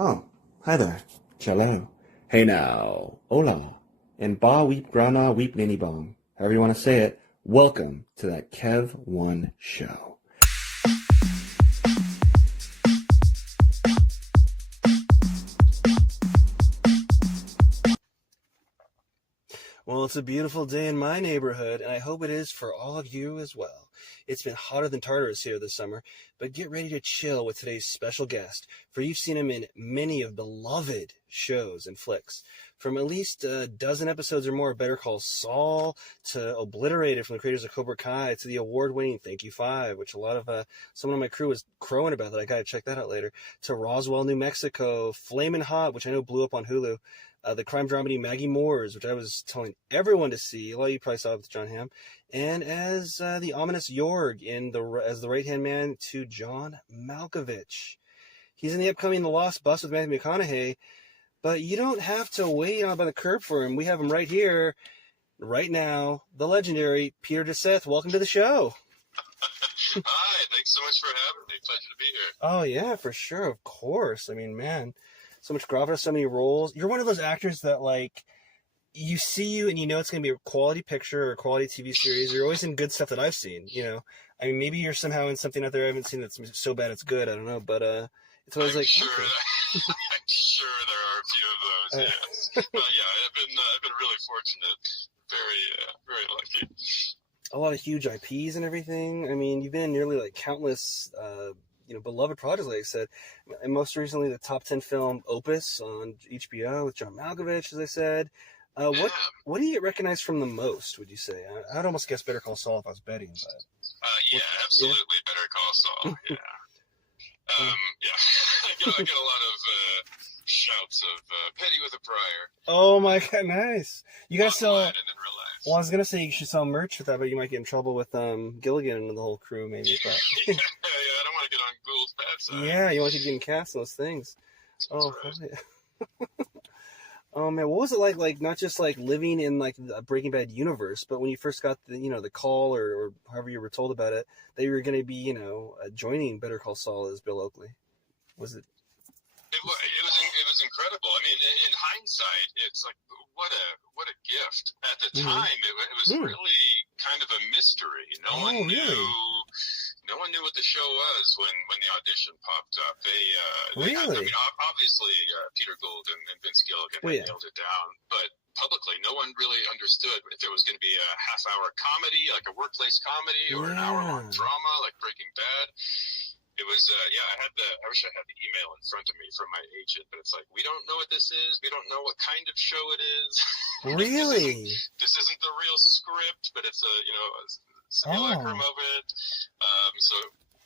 Oh, hi there. Cello. Hey now. Hola. And ba weep grana weep ninny bong. However you want to say it. Welcome to that Kev 1 show. Well, it's a beautiful day in my neighborhood, and I hope it is for all of you as well. It's been hotter than Tartarus here this summer, but get ready to chill with today's special guest, for you've seen him in many of beloved shows and flicks. From at least a dozen episodes or more of Better Call Saul, to Obliterated from the creators of Cobra Kai, to the award-winning Thank You 5, which a lot of someone on my crew was crowing about that I gotta check that out later, to Roswell, New Mexico, Flamin' Hot, which I know blew up on Hulu, the crime dramedy Maggie Moore's, which I was telling everyone to see. A lot of you probably saw it with John Hamm. And as the ominous Yorg as the right-hand man to John Malkovich. He's in the upcoming The Lost Bus with Matthew McConaughey, but you don't have to wait on by the curb for him. We have him right here, right now, the legendary Peter Diseth. Welcome to the show. Hi, thanks so much for having me. Pleasure to be here. Oh, yeah, for sure. Of course. I mean, man. So much gravitas, so many roles. You're one of those actors that, like, you see you and you know it's going to be a quality picture or a quality TV series. You're always in good stuff that I've seen, you know. I mean, maybe you're somehow in something out there I haven't seen that's so bad it's good. I don't know. But it's always I'm like, sure, okay. I'm sure there are a few of those, yes. But yeah, I've been really fortunate. Very lucky. A lot of huge IPs and everything. I mean, you've been in nearly like countless beloved projects, like I said, and most recently the top 10 film Opus on HBO with John Malkovich, as I said. What do you get recognized from the most, would you say? I'd almost guess Better Call Saul if I was betting, but Absolutely. Yeah. Better Call Saul. Yeah. I get a lot of shouts of petty with a prior. Oh my god, nice. You guys sell. And then relax. Well, I was gonna say you should sell merch with that, but you might get in trouble with Gilligan and the whole crew, maybe. But I don't want to get on Gould's bad side. Yeah, you want to get in cast those things. That's right. Oh man, what was it like not just like living in like a Breaking Bad universe, but when you first got the call or however you were told about it, that you were going to be, joining Better Call Saul as Bill Oakley? Was it? It was incredible. I mean, in hindsight, it's like what a gift. At the time, it was really kind of a mystery. No one knew what the show was when the audition popped up. Obviously, Peter Gould and Vince Gilligan nailed it down, but publicly, no one really understood if it was going to be a half-hour comedy, like a workplace comedy, or an hour-long drama, like Breaking Bad. It was, I wish I had the email in front of me from my agent, but it's like, we don't know what this is. We don't know what kind of show it is. Really? This isn't the real script, but it's a simulacrum of it. So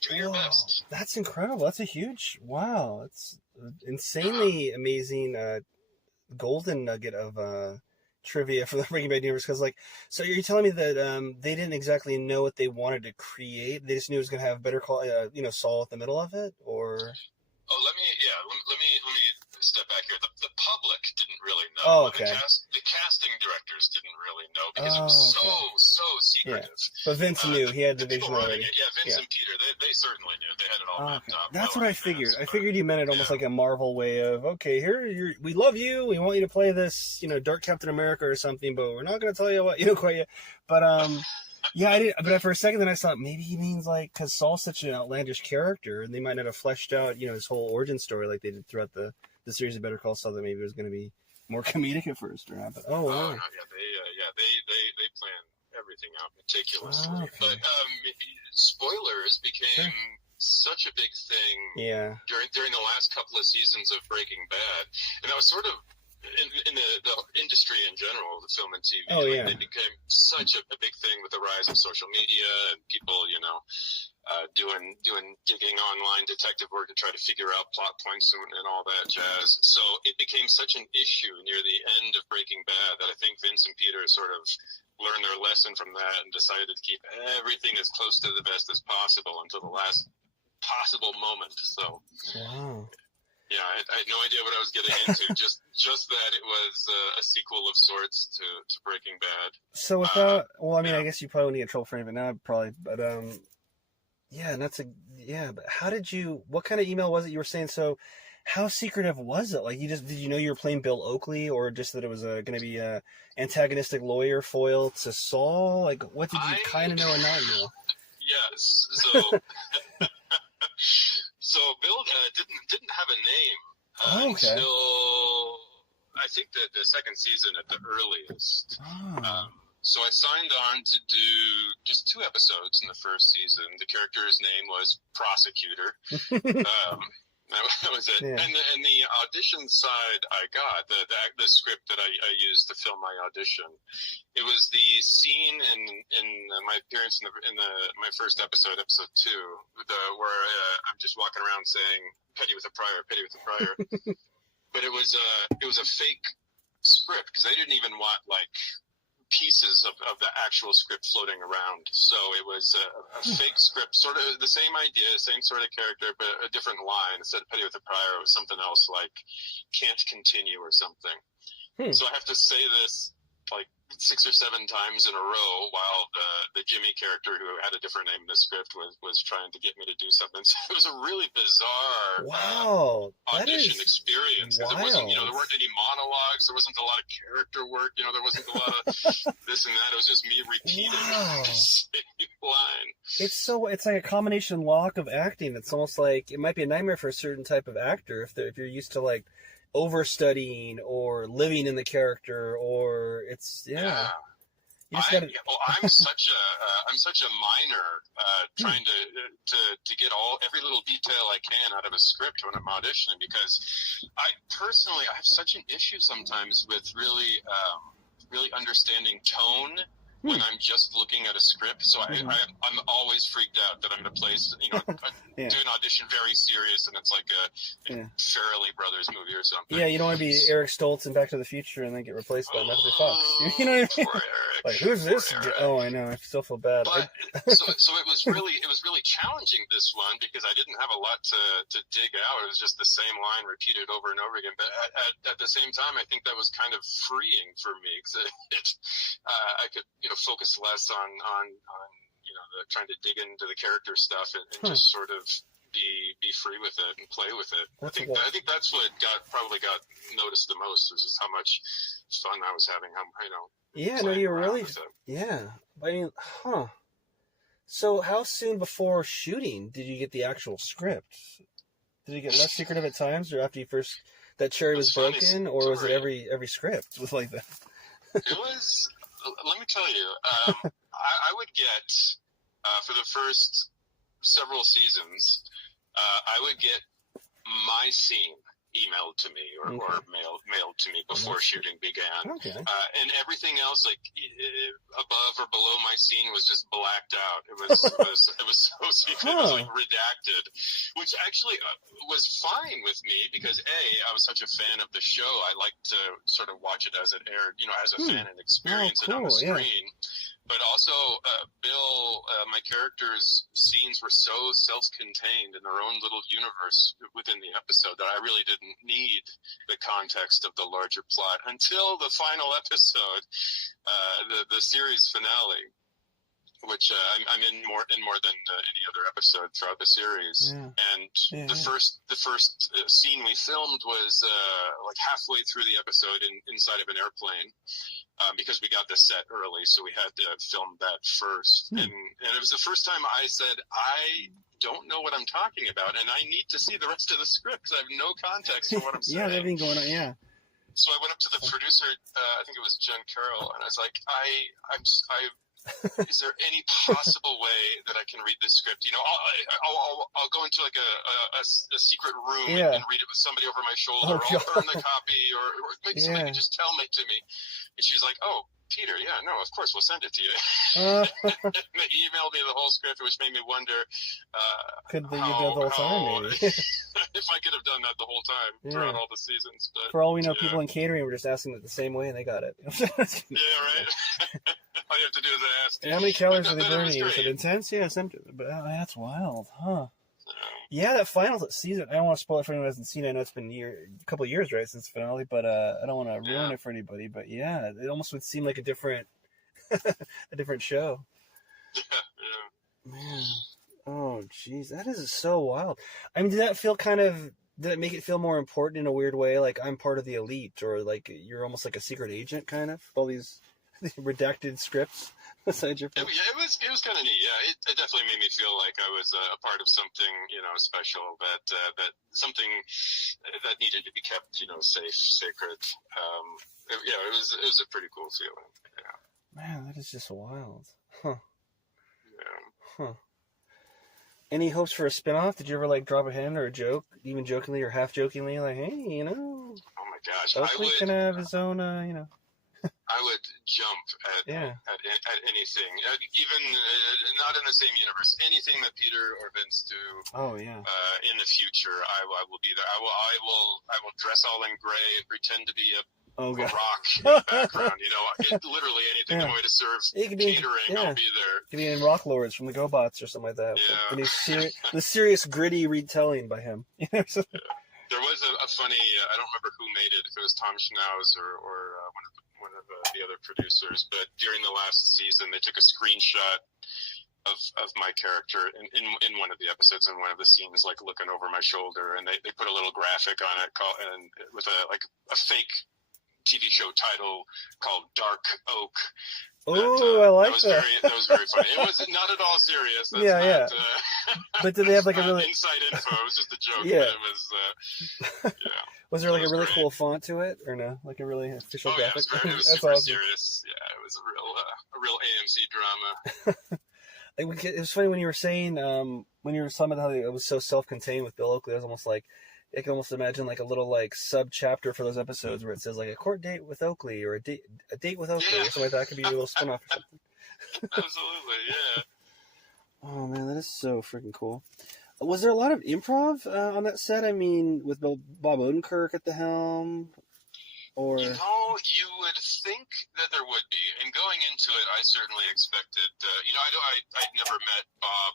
do your best. That's incredible. That's a huge, wow. It's insanely amazing golden nugget of trivia for the Breaking Bad universe. Because, so you're telling me that they didn't exactly know what they wanted to create? They just knew it was going to have Better Call, Saul at the middle of it, or? Oh, let me step back here. The public didn't really know. Oh, okay. The casting directors didn't really know because it was so secretive. Yeah. But Vince knew. He had the vision already. Vince and Peter, they certainly knew. They had it all mapped out. That's what I figured. I figured you meant it almost like a Marvel way of, okay, we love you. We want you to play this, Dark Captain America or something, but we're not going to tell you what, quite yet. But, yeah, I did. But for a second, then I thought maybe he means because Saul's such an outlandish character, and they might not have fleshed out, his whole origin story like they did throughout the series of Better Call Saul. That maybe it was going to be more comedic at first, or not. But wow. They planned everything out meticulously. Oh, okay. But spoilers became such a big thing. Yeah. During the last couple of seasons of Breaking Bad, and that was sort of. In the industry in general, the film and TV, they became such a big thing with the rise of social media and people, doing digging online detective work to try to figure out plot points and all that jazz. So it became such an issue near the end of Breaking Bad that I think Vince and Peter sort of learned their lesson from that and decided to keep everything as close to the best as possible until the last possible moment. So. Wow. Yeah, I had no idea what I was getting into. just that it was a sequel of sorts to Breaking Bad. So without, I guess you probably wouldn't get in trouble for any of it now, probably. But but how did you? What kind of email was it you were saying? So How secretive was it? Like, did you know you were playing Bill Oakley, or just that it was going to be a antagonistic lawyer foil to Saul? Like, what did you kind of know or not know? Yes. So, so Bill didn't have a name until I think the second season at the earliest. Oh. So I signed on to do just 2 episodes in the first season. The character's name was Prosecutor. That was it. Yeah. And the audition side I got, the script that I used to film my audition, it was the scene in my appearance in my first episode 2, where I'm just walking around saying "petty with a prior," but it was a fake script because they didn't even want like pieces of the actual script floating around. So it was a fake script, sort of the same idea, same sort of character, but a different line. Instead of petty with a prior, it was something else like can't continue or something. So I have to say this like 6 or 7 times in a row while the Jimmy character, who had a different name in the script, was trying to get me to do something. So it was a really bizarre audition experience. Because there weren't any monologues, there wasn't a lot of character work, there wasn't a lot of this and that. It was just me repeating the same line. It's like a combination lock of acting. It's almost like it might be a nightmare for a certain type of actor if you're used to like overstudying or living in the character, or it's I'm such a minor trying to get every little detail I can out of a script when I'm auditioning, because I have such an issue sometimes with really understanding tone when I'm just looking at a script. So I'm always freaked out that I'm going to play, do an audition very serious, and it's like a Farrelly Brothers movie or something. Yeah, you don't want to be Eric Stoltz in Back to the Future and then get replaced by Matthew Fox. You know what I mean? Poor Eric. Like, who's this? Oh, I know. I still feel bad. But, so it was really challenging, this one, because I didn't have a lot to dig out. It was just the same line repeated over and over again. But at the same time, I think that was kind of freeing for me, because I could focus less on trying to dig into the character stuff and just sort of be free with it and play with it. I think that's what probably got noticed the most, was just how much fun I was having. You were really. Yeah, I mean, So how soon before shooting did you get the actual script? Did you get less secretive at times, or after you first that cherry was broken, or was it every script was like that? It was. Let me tell you, I would get, for the first several seasons, I would get my scene emailed to me or mailed to me before shooting began. Okay. And everything else, like above or below my scene, was just blacked out. It was so secret. It was like redacted, which actually was fine with me, because I was such a fan of the show. I liked to sort of watch it as it aired, as a fan, and experience it on the screen. But also, Bill, my character's scenes were so self-contained in their own little universe within the episode that I really didn't need the context of the larger plot until the final episode, the series finale, which I'm in more than any other episode throughout the series. And the first scene we filmed was like halfway through the episode inside of an airplane. Because we got the set early, so we had to film that first. And it was the first time I said, I don't know what I'm talking about, and I need to see the rest of the script, because I have no context for what I'm saying. Everything going on, So I went up to the producer, I think it was Jen Carroll, and I was like, is there any possible way that I can read this script? I'll go into like a secret room and read it with somebody over my shoulder, or I'll burn the copy, or maybe somebody can just tell me to me. And she's like, "Oh, Peter, of course, we'll send it to you." And they emailed me the whole script, which made me wonder could you have done the whole time, maybe? If I could have done that the whole time throughout all the seasons. But, for all we know, people in catering were just asking it the same way, and they got it. Yeah, right. All you have to do is ask. How many calories are they burning? Is it intense? Yeah, but that's wild, huh? Yeah, that final season, I don't want to spoil it for anyone who hasn't seen it. I know it's been a couple of years, right, since the finale, but I don't want to ruin it for anybody. But yeah, it almost would seem like a different show. Man. Oh, jeez, that is so wild. I mean, did that feel kind of did it make it feel more important in a weird way? Like I'm part of the elite, or like you're almost like a secret agent, kind of all these redacted scripts beside your phone. Yeah, it was kind of neat. Yeah, it definitely made me feel like I was a part of something, special, that something that needed to be kept, safe, sacred. It was a pretty cool feeling. Yeah. Man, that is just wild. Huh. Yeah. Huh. Any hopes for a spinoff? Did you ever like drop a hint or a joke, even jokingly or half jokingly, like, hey, Oh my gosh, Oakley can have his own, I would jump at anything, even not in the same universe. Anything that Peter or Vince do. Oh yeah. In the future, I will be there. I will dress all in gray and pretend to be a rock in the background. Literally anything. The way to serve catering, I'll be there. Could be in Rock Lords from the GoBots or something like that. Yeah. The serious, gritty retelling by him. There was a funny. I don't remember who made it. If it was Tom Schnauz or one of the other producers, but during the last season, they took a screenshot of my character in one of the episodes, in one of the scenes, like looking over my shoulder, and they put a little graphic on it with a fake TV show title called Dark Oak. Oh, I like that. That was very funny. It was not at all serious. That's yeah. But did they have like a really inside info? It was just a joke. Yeah. But it was. Yeah. Was there like a really cool font to it, or no? Like a really official graphic? Yeah, it was super awesome. Serious. Yeah, it was a real AMC drama. It was funny when you were saying when you were talking about how it was so self-contained with Bill Oakley. It was almost like I can almost imagine like a little like sub chapter for those episodes where it says like a court date with Oakley or a date with Oakley or something like that. That could be a little spinoff or something. Absolutely, yeah. Oh man, that is so freaking cool. Was there a lot of improv on that set? I mean, with Bob Odenkirk at the helm, or you would think that there would be. And going into it, I certainly expected. I'd never met Bob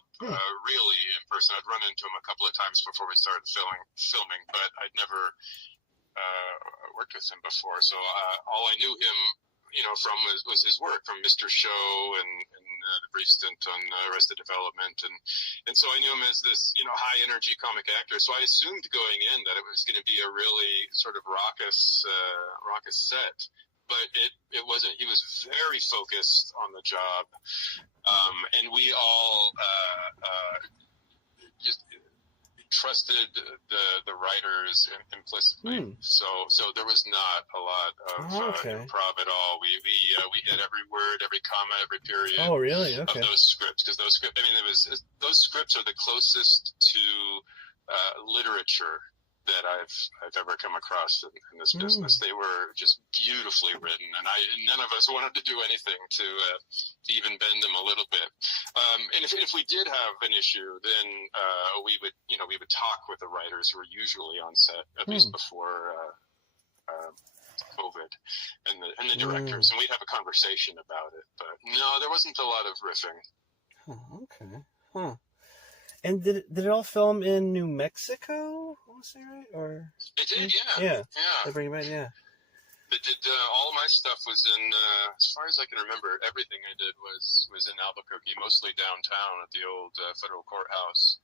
really in person. I'd run into him a couple of times before we started filming, but I'd never worked with him before. So all I knew him, from was his work, from Mr. Show and the brief stint on Arrested Development, and so I knew him as this high energy comic actor. So I assumed going in that it was going to be a really sort of raucous set, but it wasn't. He was very focused on the job, and we all just trusted the writers implicitly. So there was not a lot of improv at all. We hit every word, every comma, every period. Oh, really? Okay. Of those scripts, because those scripts. I mean, those scripts are the closest to literature that I've ever come across in this business. They were just beautifully written, and none of us wanted to do anything to even bend them a little bit. And if we did have an issue, then we would talk with the writers who were usually on set at least before COVID, and the directors, and we'd have a conversation about it. But no, there wasn't a lot of riffing. Oh, okay. Huh. And did it all film in New Mexico? I want to say right, or it did, yeah. They bring it back, yeah. It did. All my stuff was in, as far as I can remember, everything I did was in Albuquerque, mostly downtown at the old federal courthouse.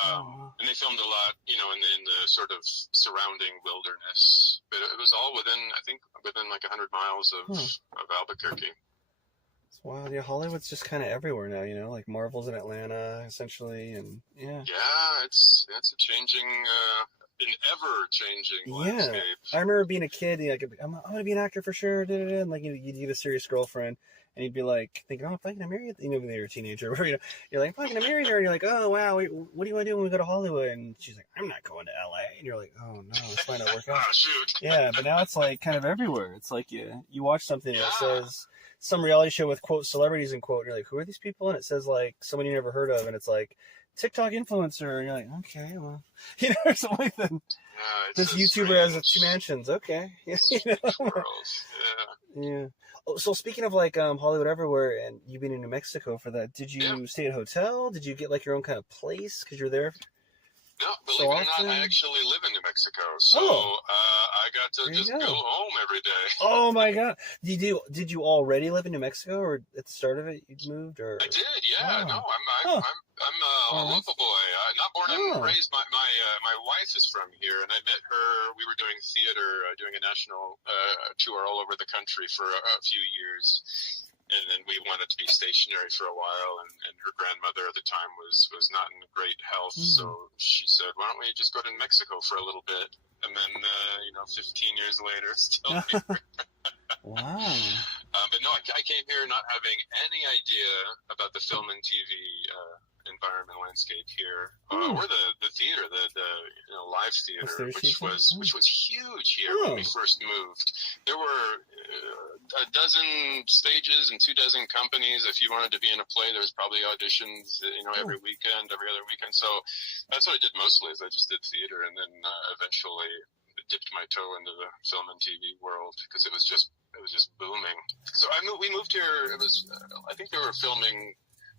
And they filmed a lot, in the sort of surrounding wilderness. But it was all within like 100 miles of Albuquerque. Wow, yeah, Hollywood's just kind of everywhere now, like Marvel's in Atlanta, essentially, and yeah. Yeah, it's a changing, an ever-changing landscape. I remember being a kid, I'm going to be an actor for sure, and like, you'd get a serious girlfriend, and you'd be like, thinking, oh, I'm probably going to marry her, when you're a teenager, you're like, I'm probably going to marry her, and you're like, oh, wow, what do you want to do when we go to Hollywood? And she's like, I'm not going to LA, and you're like, oh, no, this might not work out. Oh, shoot. Yeah, but now it's like kind of everywhere. It's like you watch something that says some reality show with quote celebrities and quote, and you're like, who are these people? And it says like someone you never heard of, and it's like TikTok influencer, and you're like, okay, well, or something like that. This YouTuber has 2 mansions, okay. Yeah. Oh, so speaking of like Hollywood everywhere, and you being in New Mexico for that, did you stay at a hotel? Did you get like your own kind of place because you're there? No, believe it or not, I actually live in New Mexico, so I got to just go home every day. Oh my God! Did you already live in New Mexico, or at the start of it you moved? Or I did, yeah. Oh. No, I'm I'm a local boy. Not born and raised. My wife is from here, and I met her. We were doing theater, doing a national tour all over the country for a few years, and then we wanted to be stationary for a while. And her grandmother at the time was not in great health, so she said, "Why don't we just go to Mexico for a little bit?" And then, 15 years later, still here. Wow. But no, I came here not having any idea about the film and TV environment landscape here, or the theater, the live theater, which was huge here when we first moved. There were a dozen stages and 24 companies. If you wanted to be in a play, there was probably auditions, every weekend, every other weekend. So that's what I did mostly. Is I just did theater, and then eventually dipped my toe into the film and TV world because it was just booming. So we moved here. It was I think they were filming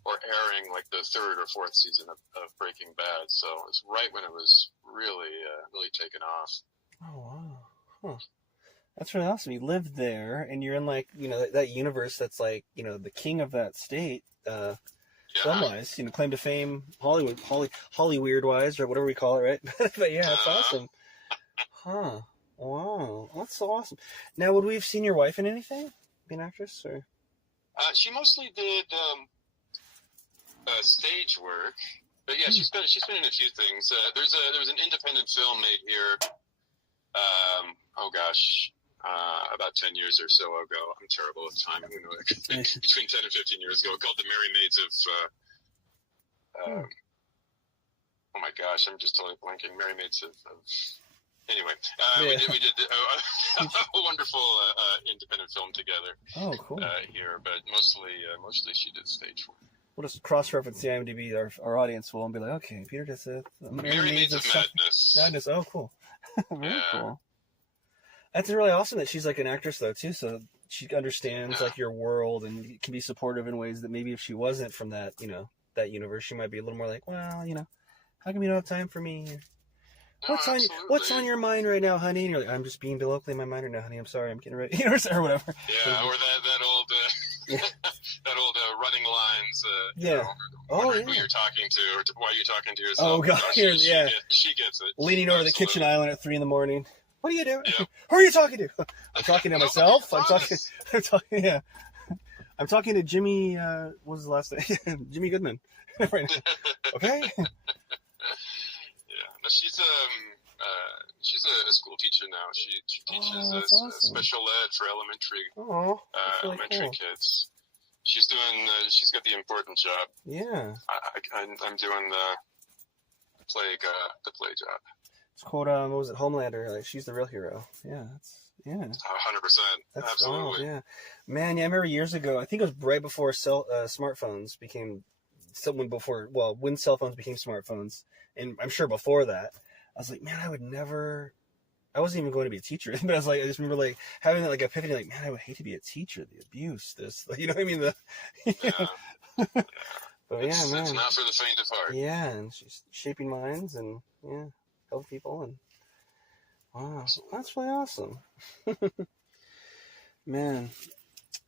or airing like the 3rd or 4th season of Breaking Bad. So it was right when it was really taken off. Oh wow, huh. That's really awesome. You lived there, and you're in like that universe that's like the king of that state. Film-wise, claim to fame, Hollyweird wise, or whatever we call it, right? But yeah, that's awesome. Huh. Wow. That's so awesome. Now, would we have seen your wife in anything? Be an actress, or? She mostly did stage work, but yeah, she's been in a few things. There was an independent film made here. About 10 years or so ago. I'm terrible with time. Between 10 and 15 years ago, called The Merry Maids of. Oh my gosh, I'm just totally blanking. Merry Maids of. Anyway, we did a wonderful independent film together. Oh, cool. Here, but mostly she did stage work. We'll just cross-reference the IMDb. Our audience will, and be like, okay, Peter Diseth, Merry Maids of Madness. Madness. Oh, cool. Very cool. That's really awesome that she's like an actress though too, so she understands like your world and can be supportive in ways that maybe if she wasn't from that that universe, she might be a little more like, well, how come you don't have time for me? What's on your mind right now, honey? And you're like, I'm just being locally in my mind right now, honey. I'm sorry, I'm getting ready, or whatever. Yeah, or that old running lines. Who you're talking to, or why you're talking to yourself. Oh God, she gets it. Leaning over the kitchen island at 3 a.m. What are you doing? Yep. Who are you talking to? I'm talking to myself. I'm talking. Yeah. I'm talking to Jimmy. What was his last name? Jimmy Goodman. Right now. Okay. Yeah. No, she's a school teacher now. She teaches awesome. special ed for elementary kids. She's got the important job. Yeah. I'm doing the play job. It's called, what was it, Homelander? Like, she's the real hero. Yeah, 100%. Absolutely. Wild, yeah. Man, yeah, I remember years ago, I think it was right before smartphones became, when cell phones became smartphones, and I'm sure before that, I was like, man, I wasn't even going to be a teacher, but I just remember like having that like epiphany, like, man, I would hate to be a teacher, the abuse, you know what I mean? But it's not for the faint of heart. Yeah, and she's shaping minds and, help people, and wow, that's really awesome. Man.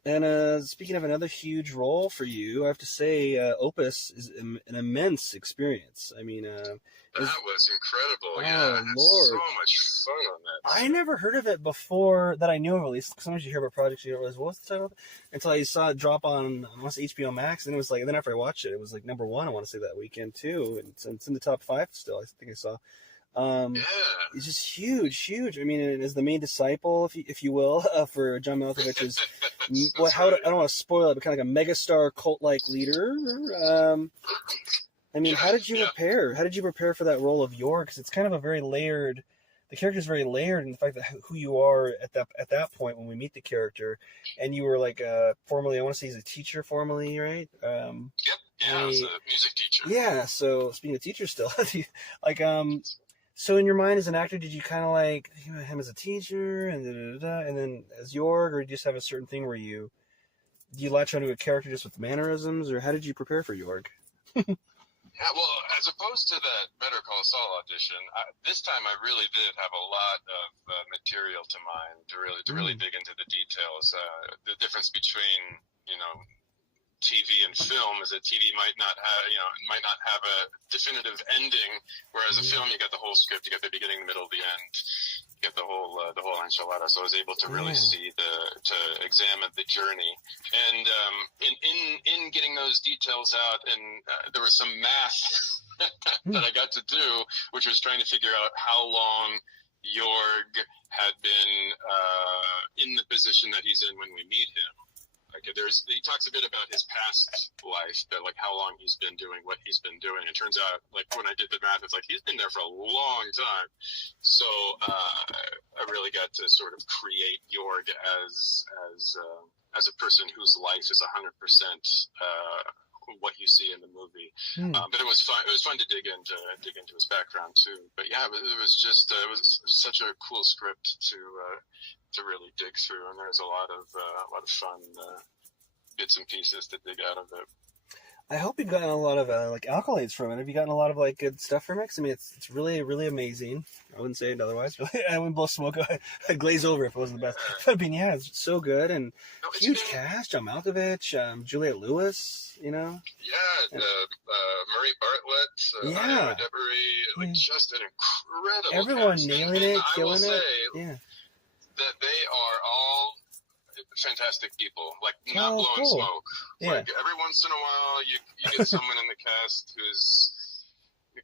And speaking of another huge role for you, I have to say Opus is an immense experience. I mean, that was incredible. Oh, yeah, I had Lord. So much fun on that. I never heard of it before that I knew of, at least. Sometimes you hear about projects you don't realize, what's the title of it? Until I saw it drop on, I want to say HBO Max, and it was like, and then after I watched it, it was like number 1, I want to say, that weekend too, and it's in the top 5 still, I think I saw. It's just huge. I mean, as the main disciple, if you will, for John Malkovich, is I don't want to spoil it, but kind of like a megastar cult-like leader. I mean, how did you prepare? How did you prepare for that role of York? Because it's kind of a very layered. The character is very layered in the fact that who you are at that point when we meet the character, and you were like formerly, I want to say he's a teacher formerly, right? Yep. Yeah, I was a music teacher. Yeah. So speaking of teachers, still, like So in your mind as an actor, did you kind of like him as a teacher and then as York, or did you just have a certain thing where do you latch onto a character just with mannerisms, or how did you prepare for York? Yeah, well, as opposed to that Better Call Saul audition, this time I really did have a lot of material to mind to really dig into the details. The difference between TV and film is that TV might not have a definitive ending, whereas a film, you got the whole script, you got the beginning, the middle, the end, you get the whole enchilada. So I was able to really to examine the journey, and in getting those details out, and there was some math that I got to do, which was trying to figure out how long Jorg had been in the position that he's in when we meet him. Like he talks a bit about his past life, but like how long he's been doing what he's been doing. It turns out, like when I did the math, it's like he's been there for a long time. So I really got to sort of create Jorg as a person whose life is 100% what you see in the movie. But it was fun. It was fun to dig into his background too. But yeah, it was just it was such a cool script to really dig through, and there's a lot of fun bits and pieces to dig out of it. I hope you've gotten a lot of like accolades from it. Have you gotten a lot of like good stuff from it? 'Cause, I mean, it's really, really amazing. I wouldn't say it otherwise. I wouldn't blow smoke. I'd glaze over if it wasn't the best. But I mean, yeah, it's so good, and huge cast. John Malkovich, Juliette Lewis. You know. Yeah, Murray Bartlett, Aya Debris, just an incredible everyone cast. nailing it, killing it. Yeah. That they are all fantastic people, like not blowing smoke. Yeah. Like every once in a while, you get someone in the cast who's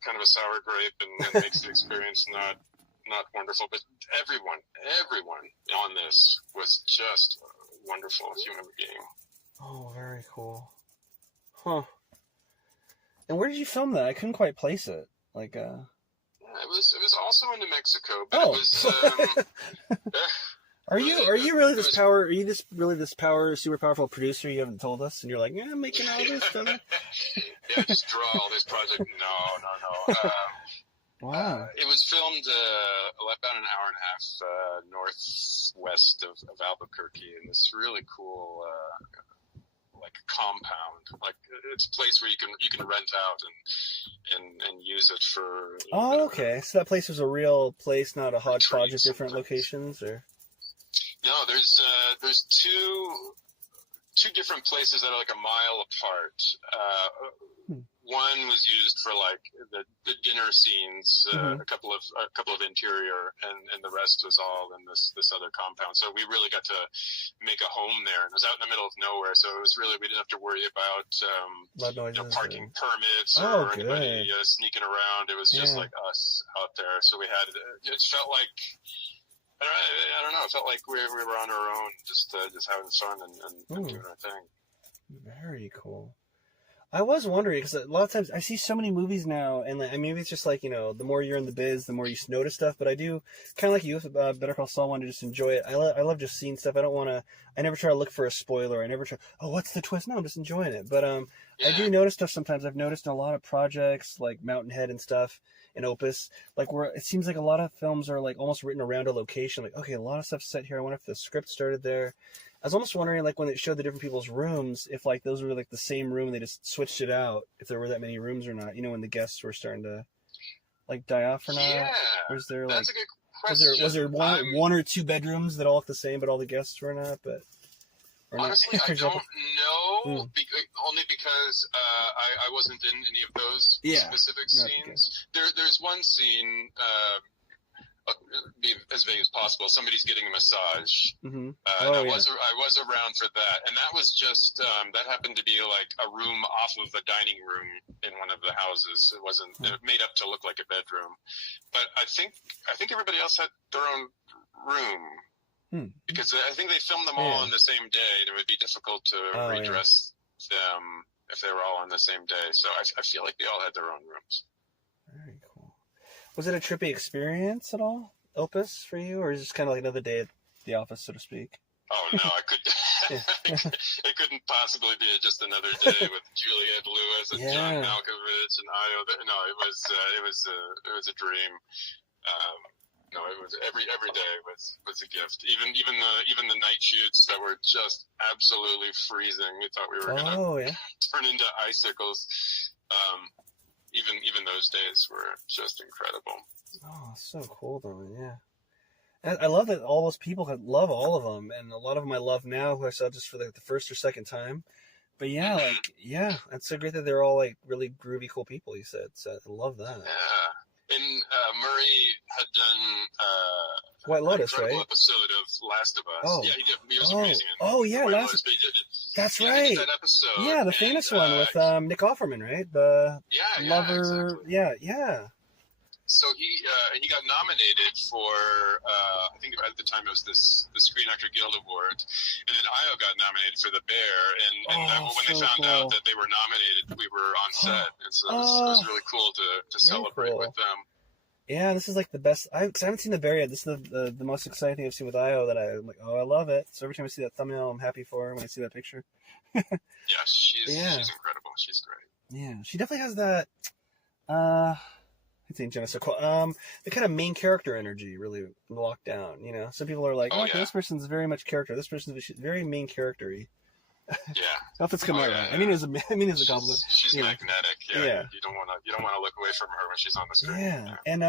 kind of a sour grape and makes the experience not wonderful. But everyone on this was just a wonderful human being. Oh, very cool. Huh. And where did you film that? I couldn't quite place it. Like, It was also in New Mexico, but it was. Are you really this power? Are you super powerful producer? You haven't told us, and you're like, yeah, I'm making all this stuff. Yeah, just draw all this project. No. Wow. It was filmed about an hour and a half northwest of Albuquerque, in this really cool like compound. Like it's a place where you can rent out and use it for. Okay. So that place was a real place, not a hodgepodge of different locations, or. No, there's two different places that are like a mile apart. One was used for like the dinner scenes, a couple of interior, and the rest was all in this other compound. So we really got to make a home there, and it was out in the middle of nowhere. So it was really, we didn't have to worry about parking permits or anybody sneaking around. It was just like us out there. So we had it felt like. I don't know. It felt like we were on our own, just having fun and doing our thing. Very cool. I was wondering, because a lot of times I see so many movies now, and like, maybe it's just like, the more you're in the biz, the more you notice stuff. But I do, kind of like you with Better Call Saul, want to just enjoy it. I love just seeing stuff. I never try to look for a spoiler. I never try, what's the twist? No, I'm just enjoying it. But I do notice stuff sometimes. I've noticed in a lot of projects, like Mountain Head and stuff, and Opus, like where it seems like a lot of films are like almost written around a location. Like, okay, a lot of stuff's set here. I wonder if the script started there. I was almost wondering, like, when it showed the different people's rooms, if like those were like the same room and they just switched it out, if there were that many rooms or not. When the guests were starting to like die off or not. Yeah, was there that's a good question. Was there one or two bedrooms that all looked the same, but all the guests were not? But honestly, I don't know. Only because I wasn't in any of those specific scenes. There's one scene. Be as vague as possible. Somebody's getting a massage. I was around for that, and that was just that happened to be like a room off of the dining room in one of the houses. It wasn't made up to look like a bedroom, but I think everybody else had their own room because I think they filmed them all on the same day, and it would be difficult to redress them if they were all on the same day. So I feel like they all had their own rooms. Very cool. Was it a trippy experience at all, Opus, for you, or is it just kind of like another day at the office, so to speak? Oh no, it couldn't possibly be just another day with Juliette Lewis and John Malkovich and Io. No, it was a dream. No, it was every day was a gift. Even the night shoots that were just absolutely freezing. We thought we were gonna turn into icicles. Even those days were just incredible. Oh, so cool though, yeah. And I love that all those people love all of them, and a lot of them I love now who I saw just for the first or second time. But yeah, like, yeah, it's so great that they're all like really groovy, cool people. You said, so I love that. Yeah, and Murray had done White Lotus, an incredible right? episode of Last of Us. Oh, yeah, he was amazing. Yeah, White Lotus. That's right. Right. He did that episode. Yeah, the famous one with Nick Offerman, right? The lover. Exactly. Yeah. So he got nominated for I think at the time it was the Screen Actor Guild Award, and then Io got nominated for The Bear, and when they found out that they were nominated, we were on set, and so it was really cool to celebrate with them. Yeah, this is like the best. I haven't seen The Bear yet. This is the most exciting thing I've seen with Io. That I'm like, I love it. So every time I see that thumbnail, I'm happy for her when I see that picture. Yeah, she's incredible. She's great. Yeah, she definitely has that. I think Genesis. The kind of main character energy really locked down. You know, some people are like, this person's very much character. This person's very main character-y. Yeah. Not that's coming out right. I mean, it's a compliment. She's magnetic. Yeah. You don't want to look away from her when she's on the screen. Yeah. And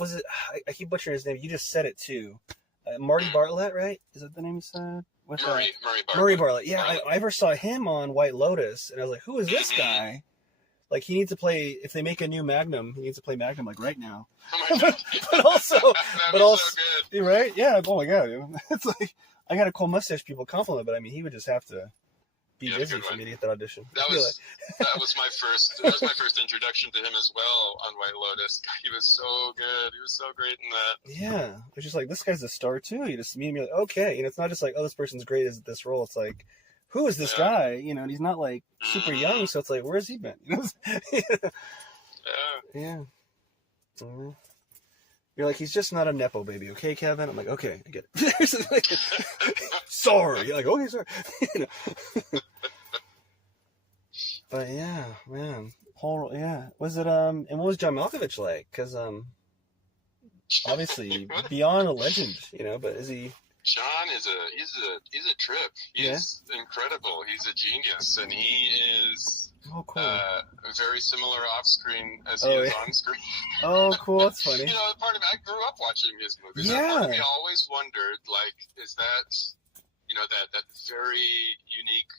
was it? I keep butchering his name. You just said it too. Marty Bartlett, right? Is that the name you said? Murray Bartlett. Yeah, I ever saw him on White Lotus, and I was like, who is this guy? Like, he needs to play, if they make a new Magnum, he needs to play Magnum, like, right now. Oh my God. but also, so good. Right? Yeah, oh my God. It's like, I got a cool mustache people compliment, but I mean, he would just have to be busy for me to get that audition. That was my first introduction to him as well on White Lotus. He was so good. He was so great in that. Yeah. It's just like, this guy's a star too. You just meet him, you're like, okay. And it's not just like, this person's great at this role. It's like, who is this guy? You know, and he's not like super young, so it's like, where's he been? You know? Yeah. Mm-hmm. You're like, he's just not a Nepo baby, okay, Kevin? I'm like, okay, I get it. Sorry. You're like, okay, sorry. But yeah, man. Was it, and what was John Malkovich like? Because, obviously, beyond a legend, you know, but is he... John he's a trip. He's incredible. He's a genius, and he is very similar off screen as he is on screen. Oh, cool. That's funny. You know, part of it, I grew up watching his movies. Yeah. Part of me always wondered, like, is that, you know, that very unique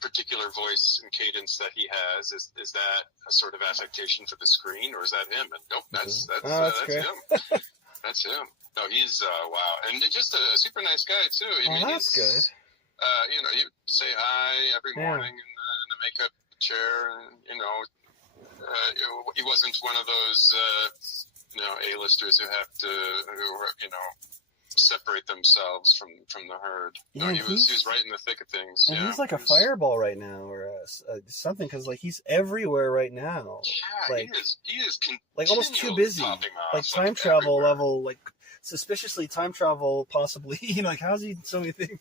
particular voice and cadence that he has, is that a sort of affectation for the screen, or is that him? And nope, that's him. That's him. No, he's wow, and just a super nice guy too. I mean, that's good. You know, you say hi every morning in the makeup chair, and you know, he wasn't one of those A-listers who have to, you know, separate themselves from the herd. Yeah, no, he was right in the thick of things. And he's like a fireball right now, or something, because like he's everywhere right now. Yeah, like, he is like almost too busy. Like time travel everywhere. Level, like suspiciously time travel, possibly. You know, like how's he so many things?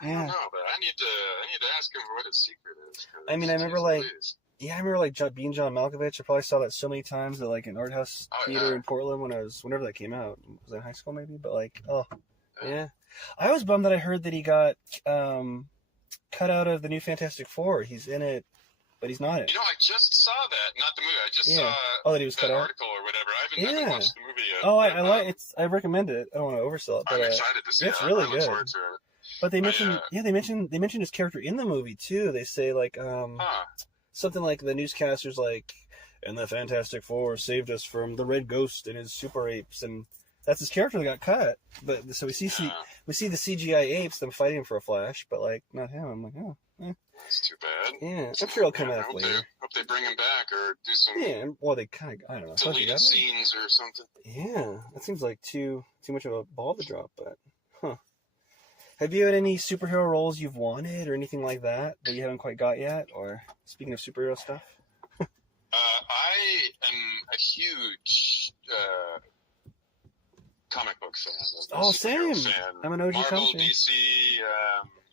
I don't know, but I need to ask him what his secret is. I mean, I remember like being John Malkovich. I probably saw that so many times at like an art house theater in Portland whenever that came out. Was I in high school maybe? But like, yeah. I was bummed that I heard that he got cut out of the new Fantastic Four. He's in it, but he's not in it. You know, I just saw that. Not the movie. I just saw that he was cut out? Article or whatever. I haven't watched the movie yet. Oh, I like it. I recommend it. I don't want to oversell it, but I'm excited to see it. It's really I good. look forward to it. But they mentioned, they mentioned his character in the movie too. They say like, something like the newscasters like, and the Fantastic Four saved us from the Red Ghost and his super apes, and that's his character that got cut. But so we see the CGI apes them fighting for a flash, but like not him. I'm like, that's too bad. Yeah, I'm sure he'll come back later. Hope they bring him back or do some. Yeah, well, they kind of, I don't know, deleted scenes or something. Yeah, that seems like too much of a ball to drop, but Have you had any superhero roles you've wanted or anything like that you haven't quite got yet? Or speaking of superhero stuff? I am a huge comic book fan. Same. Fan. I'm an OG Marvel, comic fan. DC,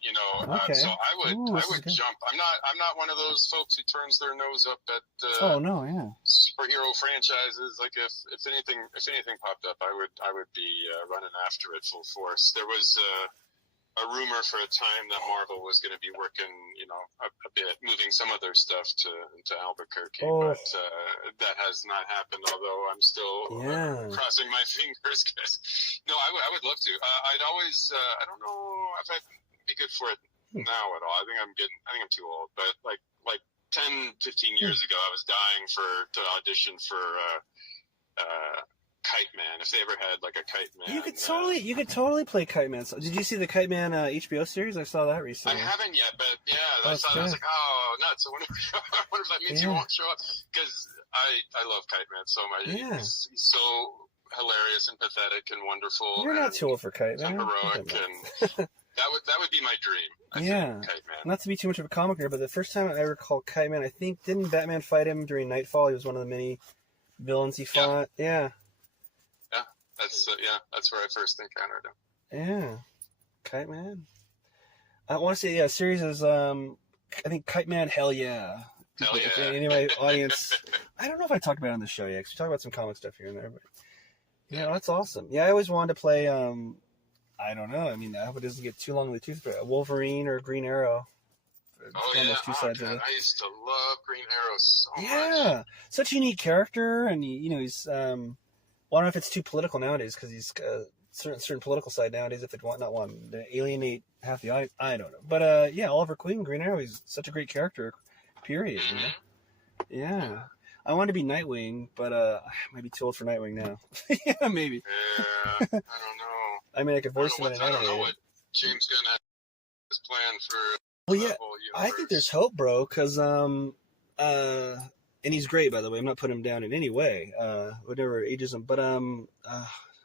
you know. Okay. So I would jump. I'm not one of those folks who turns their nose up at superhero franchises. Like if anything popped up, I would be running after it full force. There was a rumor for a time that Marvel was going to be working, you know, a bit, moving some of their stuff to Albuquerque, but that has not happened. Although I'm still crossing my fingers. Cause, no, I would love to. I'd always, I don't know if I'd be good for it now at all. I think I'm too old. But like 10, 15 years ago, I was dying to audition for Kite Man. If they ever had like a Kite Man, you could totally play Kite Man. So, did you see the Kite Man HBO series? I saw that recently. I haven't yet, but I saw it. I was like, oh, nuts! I wonder if that means he won't show up, because I love Kite Man so much. Yeah. He's so hilarious and pathetic and wonderful. You're not too old for Kite Man. Heroic, and that would be my dream. I think, Kite Man. Not to be too much of a comic nerd, but the first time I recall Kite Man, I think, didn't Batman fight him during Nightfall? He was one of the many villains he fought. Yeah. That's where I first encountered him. Yeah, Kite Man. I want to say, a series is, I think Kite Man, hell yeah. Hell yeah. If any of my audience, I don't know if I talked about it on the show yet, because we talk about some comic stuff here and there, but that's awesome. Yeah, I always wanted to play, I don't know, I mean, I hope it doesn't get too long in the tooth, but Wolverine or Green Arrow. Two sides of it. I used to love Green Arrow so much. Yeah, such a unique character, and he's, well, I don't know if it's too political nowadays, because he's a certain political side nowadays, if they not want to alienate half the audience. I don't know. But, Oliver Queen, Green Arrow, he's such a great character, period. Mm-hmm. Yeah. I wanted to be Nightwing, but I might be too old for Nightwing now. Yeah, maybe. Yeah, I don't know. I mean, I could voice him in an animated. I don't know what James Gunn has planned for the whole universe. I think there's hope, bro, because, and he's great, by the way. I'm not putting him down in any way, whatever ageism. But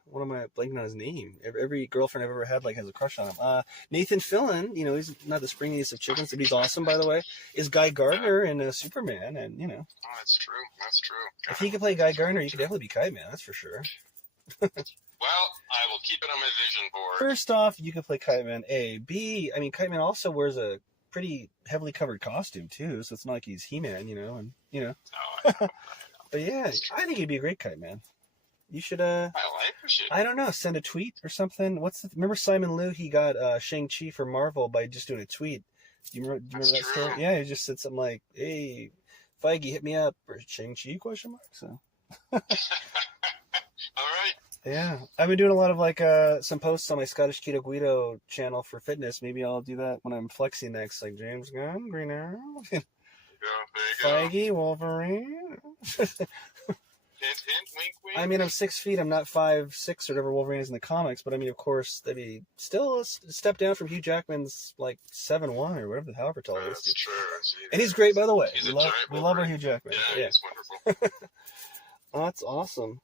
what am I blanking on his name? Every girlfriend I've ever had has a crush on him. Nathan Fillion, he's not the springiest of chickens, but he's awesome, by the way. Is Guy Gardner in Superman, and Oh, that's true. That's true. If he could play Guy Gardner, he could definitely be Kite Man. That's for sure. Well, I will keep it on my vision board. First off, you can play Kite Man. A. B. I mean, Kite Man also wears a pretty heavily covered costume too, so it's not like he's He-Man, and Oh, I know. But yeah, I think he'd be a great Kite Man. You should I don't know, send a tweet or something. Remember Simon Liu? He got Shang-Chi for Marvel by just doing a tweet. Do you remember that story? Yeah, he just said something like, "Hey, Feige, hit me up," or Shang-Chi ? So. All right. Yeah, I've been doing a lot of some posts on my Scottish Keto Guido channel for fitness. Maybe I'll do that when I'm flexing next, like James Gunn, Green Arrow, there you go. Feige, Wolverine. Hint, hint, wink, wink. I mean, I'm 6 feet. I'm not 5'6" or whatever Wolverine is in the comics, but I mean, of course, that'd be still a step down from Hugh Jackman's 7'1" or whatever, however tall he is. That's true. And he's great, by the way. We love our Hugh Jackman. Yeah, he's wonderful. Oh, that's awesome.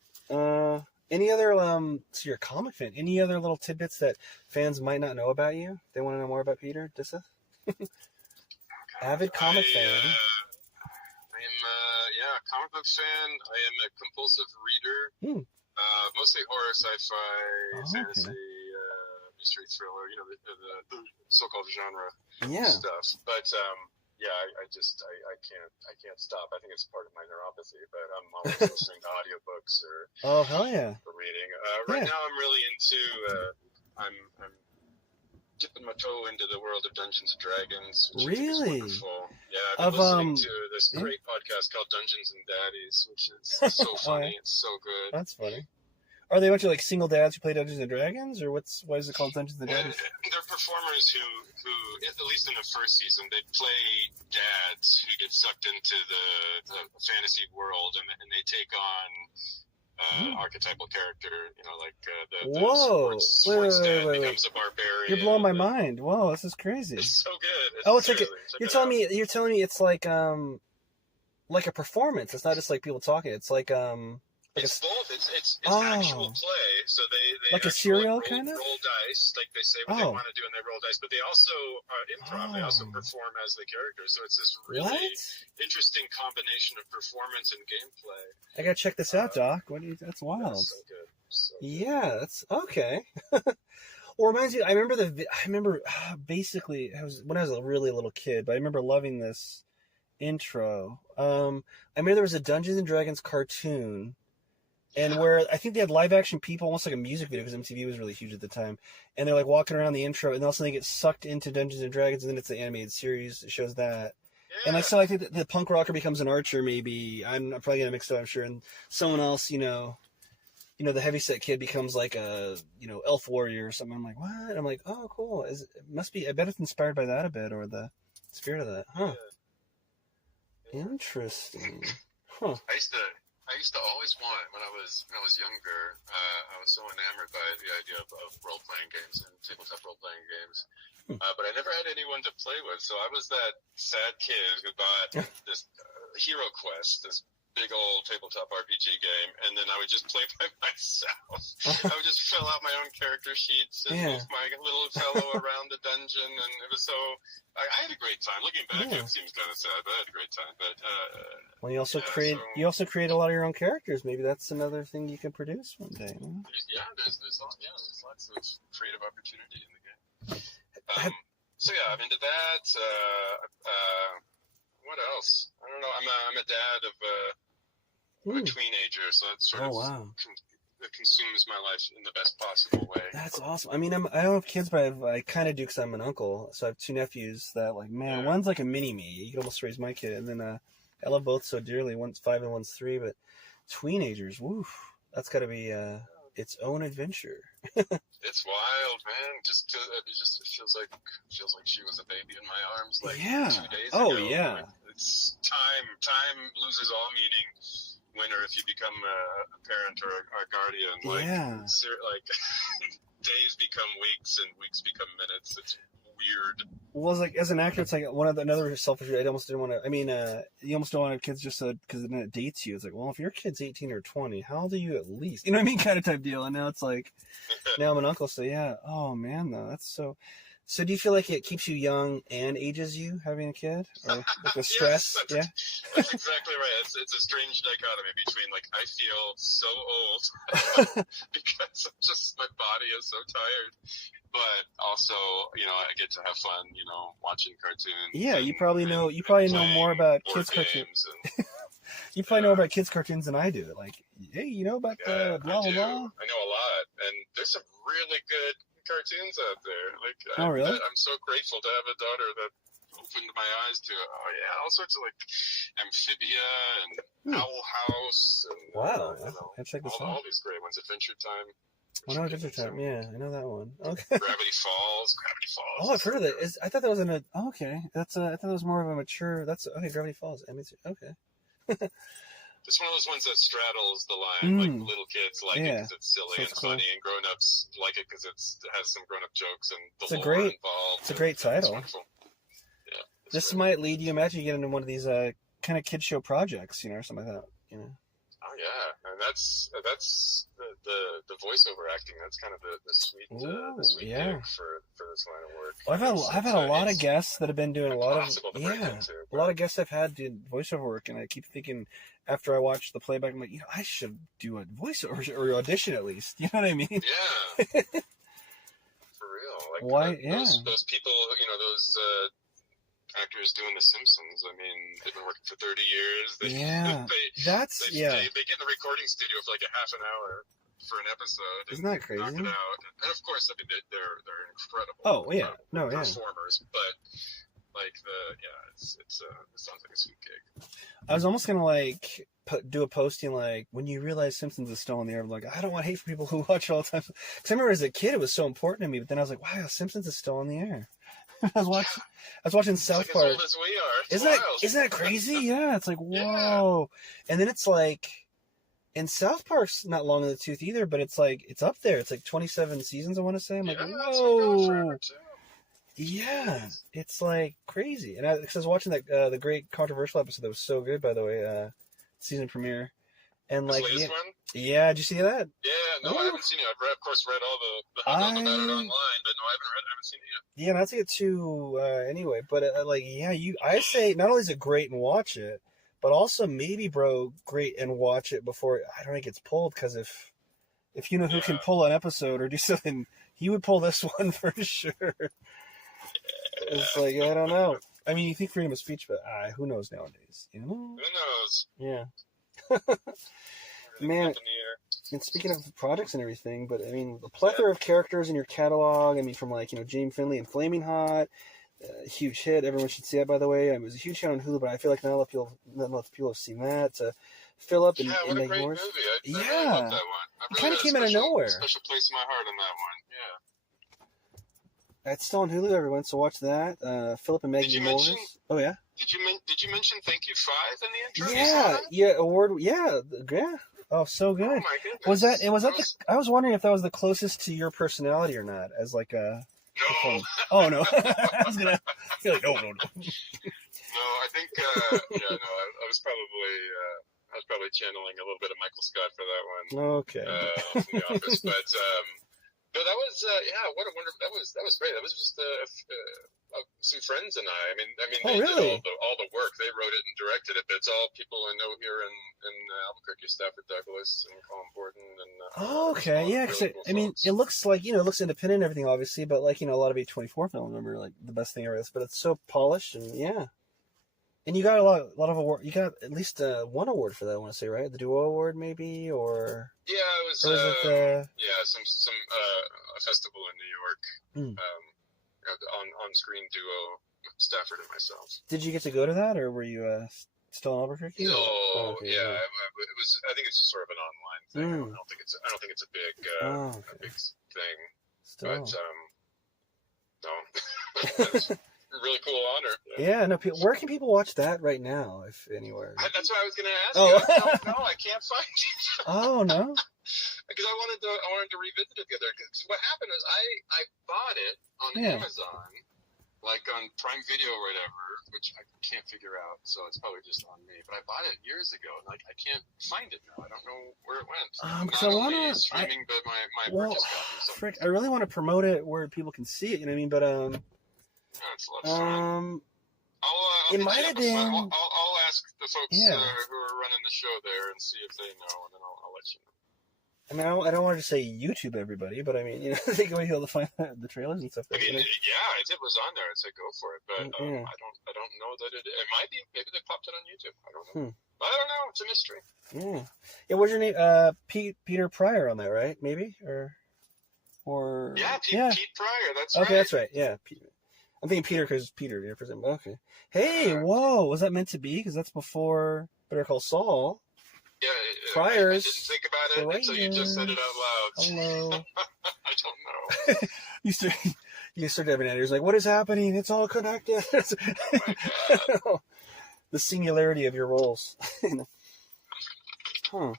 Any other, so you're a comic fan, any other little tidbits that fans might not know about you? They want to know more about Peter Diseth? Avid comic fan. I'm a comic book fan. I am a compulsive reader. Mostly horror, sci-fi, fantasy, mystery thriller, the so-called genre stuff. But, I can't stop. I think it's part of my neuropathy, but I'm always listening to audiobooks or hell yeah, or reading. Right now I'm really into I'm dipping my toe into the world of Dungeons and Dragons, which I think is wonderful. Yeah, I've been listening to this great podcast called Dungeons and Daddies, which is so funny. It's so good. That's funny. Are they a bunch of single dads who play Dungeons and Dragons, or why is it called Dungeons and Daddies? They're performers who, at least in the first season, they play dads who get sucked into the fantasy world, and they take on archetypal character, the sports dad becomes a barbarian. You're blowing my mind. Whoa, this is crazy. It's so good. You're telling me it's like a performance. It's not just people talking. It's it's both. It's actual play. So they like a serial roll dice. They say what they want to do and they roll dice. But they also improv. They also perform as the characters. So it's this really interesting combination of performance and gameplay. I gotta check this out, Doc. That's wild. That's so good. So yeah, that's okay. Well, reminds me. I remember basically when I was a really little kid, but I remember loving this intro. I remember there was a Dungeons and Dragons cartoon. And where I think they had live action people, almost like a music video, because MTV was really huge at the time. And they're walking around the intro, and all of a sudden they get sucked into Dungeons and Dragons, and then it's the animated series that shows that. Yeah. And I think that the punk rocker becomes an archer, maybe. I'm probably gonna mix it up, I'm sure. And someone else, the heavyset kid becomes like a, elf warrior or something. I'm like, what? And I'm like, oh, cool. It must be, I bet it's inspired by that a bit, or the spirit of that. Huh. Yeah. Interesting. Huh. I used to always want, when I was younger, I was so enamored by the idea of role-playing games and tabletop role-playing games. But I never had anyone to play with, so I was that sad kid who bought this Hero Quest, this big old tabletop RPG game, and then I would just play by myself. I would just fill out my own character sheets and move my little fellow around the dungeon, and it was so... I had a great time. Looking back, it seems kind of sad, but I had a great time. But well, you also create a lot of your own characters. Maybe that's another thing you can produce one day. Huh? Yeah, there's lots of creative opportunity in the game. So yeah, I'm into that. What else? I don't know. I'm a dad of a teenager, so that's sort of it consumes my life in the best possible way. That's awesome. I mean, I don't have kids, but I kind of do because I'm an uncle. So I have two nephews that, like, man, one's like a mini me. You could almost raise my kid, and then I love both so dearly. One's 5 and one's 3, but teenagers, woof, that's got to be its own adventure. It's wild, man. It feels like she was a baby in my arms, like 2 days ago. Oh yeah. Like, it's time loses all meaning when or if you become a parent or a guardian. Like days become weeks and weeks become minutes. It's weird. Well, it's like, as an actor, it's like another selfish. I almost didn't want to. I mean, you almost don't want to have kids just because then it dates you. It's like, well, if your kid's 18 or 20, how old are you at least? You know what I mean, kind of type deal. And now it's like, now I'm an uncle, so yeah. Oh man, though, that's so. So do you feel like it keeps you young and ages you having a kid, or like the stress? Yes, that's exactly right. It's a strange dichotomy between, like, I feel so old because my body is so tired, but also, I get to have fun, watching cartoons. Yeah, you probably know more about kids cartoons. You probably know about kids cartoons than I do. Like, hey, you know about blah blah blah. I know a lot, and there's some really good cartoons out there. Like, oh, really? I'm so grateful to have a daughter that opened my eyes to all sorts of, like, Amphibia and Owl House and wow, I check this out. All these great ones. Adventure Time. I know Adventure Time. Yeah, I know that one. Okay. Gravity Falls. Oh, I've heard of that. I thought that was okay. That's I thought it was more of a mature. That's okay. Gravity Falls. I mean, okay. It's one of those ones that straddles the line. Like, little kids like it because it's silly and funny, and grown-ups like it because it has some grown-up jokes and the lore involved. It's a great title. Yeah, this might lead you. Imagine you get into one of these kind of kid show projects, or something like that. Oh yeah, and that's the voiceover acting. That's kind of the sweet gig for this line of work. Well, I've had a lot of guests that have been doing a lot of guests I've had do voiceover work, and I keep thinking, after I watch the playback, I'm like, I should do a voiceover or audition at least. You know what I mean? Yeah. For real. Like, why? Those people, those actors doing The Simpsons. I mean, they've been working for 30 years. They get in the recording studio for like a half an hour for an episode. Isn't that crazy? Knock it out. And of course, I mean, they're incredible. Oh yeah, performers, but. Like it sounds like a sweet gig. I was almost gonna do a posting like, when you realize Simpsons is still on the air. I'm like, I don't want hate for people who watch it all the time. Because I remember as a kid it was so important to me, but then I was like, wow, Simpsons is still on the air. I was watching South Park. As old as we are. Isn't that crazy? Yeah, it's like, whoa. And then it's like, and South Park's not long in the tooth either, but it's like, it's up there. It's like 27 seasons, I want to say. I'm like, whoa. Yeah, it's like crazy. And I was watching the great controversial episode that was so good, by the way, season premiere. And like, one? Yeah, did you see that? Yeah, no, I haven't seen it. I've of course read all the hubbub about it online, but no, I haven't seen it yet. Yeah, not to get too anyway, but I say not only is it great and watch it, but also maybe, bro, great and watch it before I don't think it's pulled, because if you know who can pull an episode or do something, he would pull this one for sure. It's like, I don't know. I mean, you think freedom of speech, but who knows nowadays? Who knows? Yeah. Man, and speaking of projects and everything, but I mean, the plethora of characters in your catalog. I mean, from James Finley and Flaming Hot, huge hit. Everyone should see that, by the way. It was a huge hit on Hulu, but I feel like not a lot of people have seen that. Philip and what a Maggie great Morris. movie. I really love that one. It kind of came out of nowhere. Special place in my heart on that one. Yeah. It's still on Hulu, everyone. So watch that. Philip and Maggie Morris. Oh yeah. Did you mention Thank You 5 in the Yeah. intro? Yeah. Award. Yeah. Yeah. Oh, so good. Oh my goodness. Was that I was wondering if that was the closest to your personality or not, as like a. No. Oh no. I was gonna. You're like, no. No, I think. I was probably channeling a little bit of Michael Scott for that one. Okay. From The Office, but no, that was what a wonderful. That was great. That was just some friends and I. I mean, they really? did all the work. They wrote it and directed it, but it's all people I know here in Albuquerque, Stafford Douglas, and Colin Borden, and. Okay, yeah, because really cool folks. it looks like it looks independent and everything, obviously, but like a lot of A24 films are like the best thing ever. But it's so polished and yeah. And you got a lot of award. You got at least one award for that. I want to say, right? The Duo Award, maybe, or yeah, it was. Or is it some a festival in New York. On screen duo, Stafford and myself. Did you get to go to that, or were you still in Albuquerque? No, okay, yeah, it was. I think it's just sort of an online thing. I don't think it's a big a big thing. Still. But no, that's a really cool honor. Yeah, no. Where can people watch that right now, if anywhere? That's what I was going to ask. Oh. No, I can't find it. Oh no. Because I wanted to revisit it the other. Because what happened is I bought it on Amazon, like on Prime Video or whatever, which I can't figure out. So it's probably just on me. But I bought it years ago, and like I can't find it now. I don't know where it went. Because I want to streaming, but my purchase copy. So. Frick, I really want to promote it where people can see it. You know what I mean? But it's a lot of fun. It might have been. I'll ask the folks who are running the show there and see if they know, and then I'll let you know. I mean, I don't want to say YouTube everybody, but I mean, they can be able to find the trailers and stuff. I mean, it was on there. I'd say go for it, but I don't know that it might be. Maybe they popped it on YouTube. I don't know. I don't know. It's a mystery. Yeah. Yeah. What's your name? Peter Pryor on that, right? Maybe or. Yeah, Pete Pryor. That's right. Okay, that's right. Yeah. I'm thinking Peter because Peter. Yeah, presume. Okay. Hey, whoa! Was that meant to be? Because that's before Better Call Saul. Yeah, Pryor's. I didn't think about it until you just said it out loud. Hello. I don't know. you start having ideas like, what is happening? It's all connected. Oh my God. The singularity of your roles. Huh.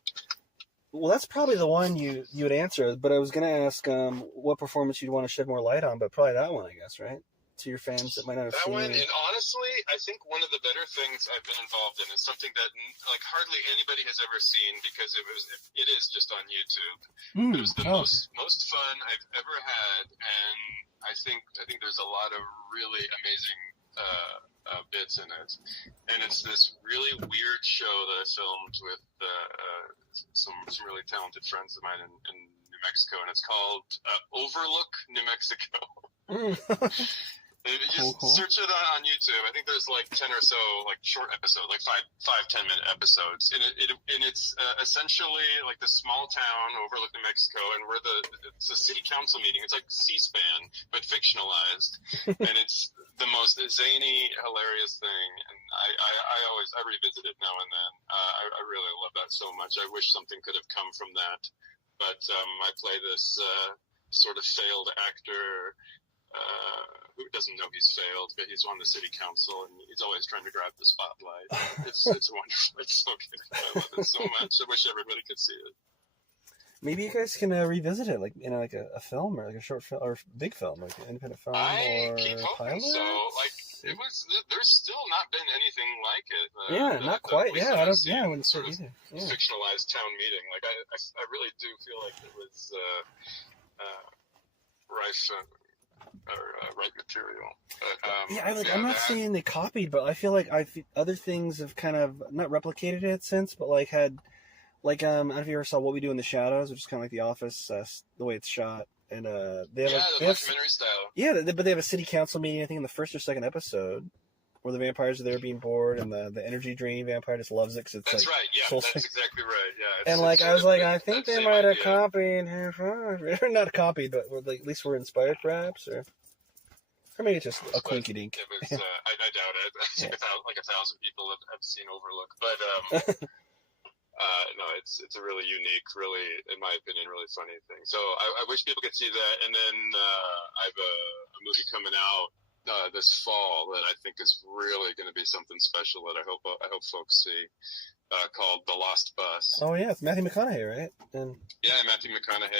Well, that's probably the one you would answer, but I was going to ask what performance you'd want to shed more light on, but probably that one, I guess, right? To your fans that might not have seen that one, it. and honestly, I think one of the better things I've been involved in is something that like hardly anybody has ever seen because it is just on YouTube. It was the most fun I've ever had, and I think there's a lot of really amazing bits in it, and it's this really weird show that I filmed with some really talented friends of mine in New Mexico, and it's called Overlook New Mexico. Just search it on YouTube. I think there's like 10 or so like short episodes, like 5-10 minute episodes, and it's essentially like the small town overlooked New Mexico, and it's a city council meeting. It's like C-SPAN but fictionalized, and it's the most zany, hilarious thing. And I revisit it now and then. I really love that so much. I wish something could have come from that, but I play this sort of failed actor. Who doesn't know he's failed, but he's on the city council and he's always trying to grab the spotlight. It's wonderful. It's so good. I love it so much. I wish everybody could see it. Maybe you guys can revisit it, like in like a film or like a short film or big film, like an independent film I or keep hoping pilot. So. Like there's still not been anything like it. Not quite. Yeah, I wouldn't say sort of either. fictionalized town meeting. Like I really do feel like it was rife. Right material. But, I'm not saying they copied, but I feel like other things have kind of not replicated it since, but like had, like I don't know if you ever saw What We Do in the Shadows, which is kind of like The Office, the way it's shot, and they have the documentary style. Yeah, but they have a city council meeting, I think, in the first or second episode, where the vampires are there being bored, and the energy draining vampire just loves it because it's that's like right. Yeah, that's exactly right. Yeah, and like I was like, I think they might have copied, or not copied, but like, at least we're inspired, perhaps, or maybe it's just a quinky dink. It was. I doubt it. I think like 1,000 people have seen Overlook, but No, it's a really unique, really, in my opinion, really funny thing. So I wish people could see that. And then I have a movie coming out this fall that I think is really going to be something special that I hope folks see, called The Lost Bus. Oh yeah, it's Matthew McConaughey, right? And yeah, Matthew McConaughey,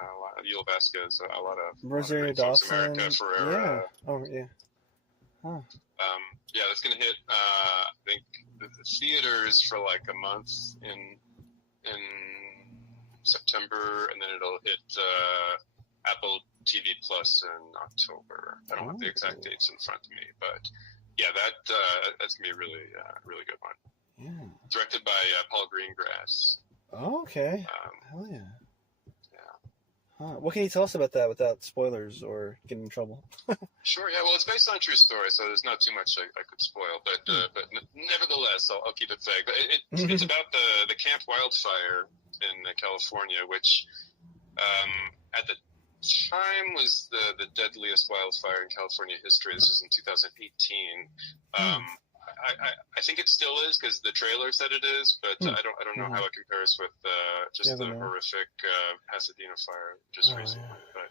a lot of Yul Vasquez, a lot of Rosario Dawson, America Ferrera. Yeah. Oh yeah. Huh. Yeah, that's gonna hit. I think the theaters for like a month in September, and then it'll hit Apple TV Plus in October. I don't have the exact dates in front of me, but yeah, that's gonna be a really really good one. Yeah. Directed by Paul Greengrass. Oh, okay. Hell yeah. Yeah. What can you tell us about that without spoilers or getting in trouble? Sure. Yeah. Well, it's based on a true story, so there's not too much I could spoil. But nevertheless, I'll keep it vague. But it's about the Camp Wildfire in California, which at the time was the deadliest wildfire in California history. This is in 2018. I think it still is because the trailer said it is, but I don't know how it compares with just the horrific Pasadena fire just recently. But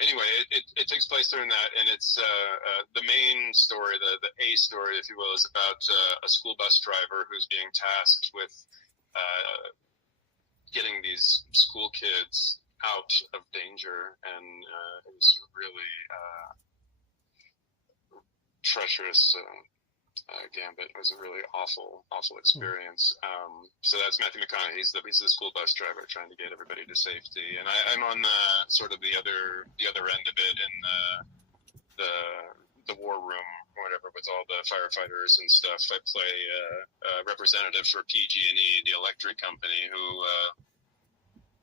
anyway, it takes place during that, and it's the main story, the A story, if you will, is about a school bus driver who's being tasked with getting these school kids out of danger, and it was really treacherous gambit. It was a really awful experience. So that's Matthew McConaughey. He's the school bus driver trying to get everybody to safety, and I'm on sort of the other end of it in the war room or whatever with all the firefighters and stuff. I play a representative for PG&E, the electric company, who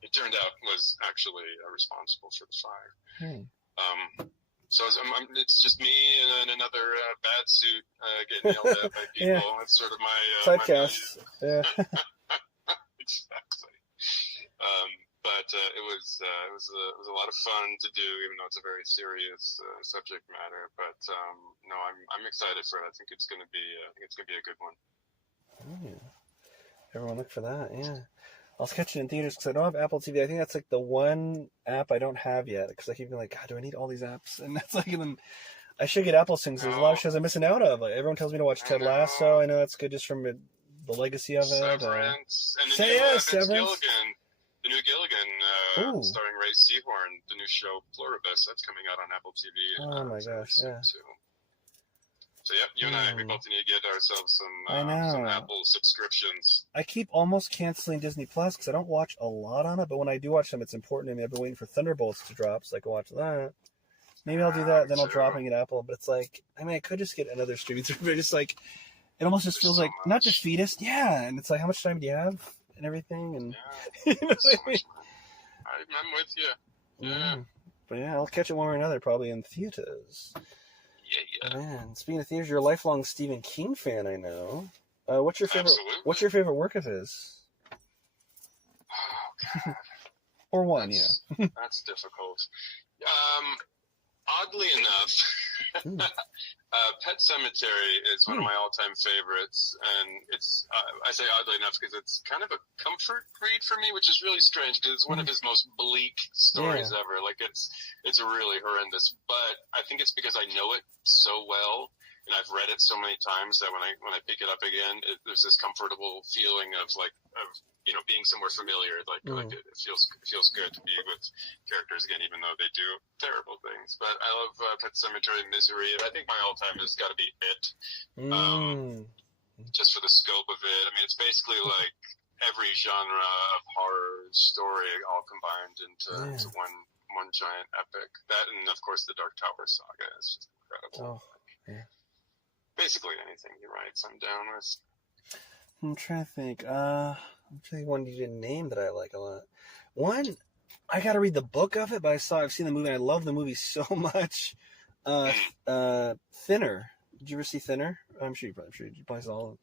it turned out was actually responsible for the fire. So it's just me and another bad suit getting yelled at by people. Yeah. It's sort of my sidecast. Yeah. Exactly. But it was a lot of fun to do, even though it's a very serious subject matter. But no, I'm excited for it. I think it's gonna be a good one. Everyone look for that. Yeah. I'll catch it in theaters because I don't have Apple TV. I think that's like the one app I don't have yet because I keep being like, God, do I need all these apps? And that's like, I should get Apple things. There's a lot of shows I'm missing out of. Like, everyone tells me to watch Ted Lasso. I know that's good just from the legacy of it. Severance. And Severance. The new Gilligan, starring Ray Seahorn, the new show Pluribus, that's coming out on Apple TV. Oh my gosh, yeah. Too. So yep, you and we both need to get ourselves some Apple subscriptions. I keep almost canceling Disney Plus because I don't watch a lot on it, but when I do watch them, it's important to me. I've been waiting for Thunderbolts to drop so I can watch that. Maybe I'll do that, then I'll drop and get Apple. But it's like, I mean, I could just get another streaming service. Just like, it almost just feels like not defeatist, and it's like, how much time do you have and everything? And you know what I mean? I'm with you. Yeah. But yeah, I'll catch it one way or another, probably in theaters. Yeah. Man, speaking of theaters, you're a lifelong Stephen King fan, I know. What's your favorite? Absolutely. What's your favorite work of his? Oh God. Or one, That's difficult. Oddly enough, Pet Sematary is one of my all-time favorites, and it's I say oddly enough because it's kind of a comfort read for me, which is really strange because it's one of his most bleak stories ever. Like it's really horrendous, but I think it's because I know it so well and I've read it so many times that when I pick it up again, there's this comfortable feeling of being somewhere familiar. Like it feels good to be with characters again, even though they do terrible things. But I love Pet Sematary, Misery, and I think my all-time has got to be It. Just for the scope of it. I mean, it's basically like every genre of horror story all combined into one giant epic. That, and of course the Dark Tower saga is just incredible. Basically anything he writes, I'm down with. I'm trying to think. I'm trying to think one you didn't name that I like a lot. One, I got to read the book of it, but I've seen the movie, and I love the movie so much. Thinner. Did you ever see Thinner? I'm sure you probably saw it.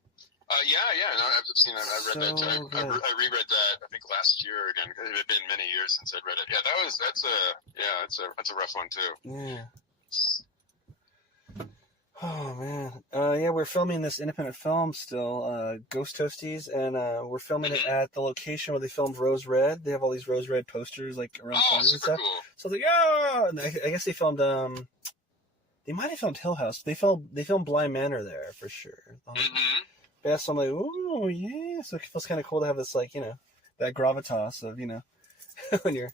No, I've seen it. I read that. I reread that. I think last year again because it had been many years since I'd read it. Yeah, that's a rough one too. Yeah. Oh man, yeah, we're filming this independent film still, Ghost Toasties, and we're filming it at the location where they filmed Rose Red. They have all these Rose Red posters like around corners and stuff. Cool. So I was like, yeah, and I guess they filmed. They might have filmed Hill House. They filmed Bly Manor there for sure. Yeah, so I'm like, oh yeah, so it feels kind of cool to have this like that gravitas of when you're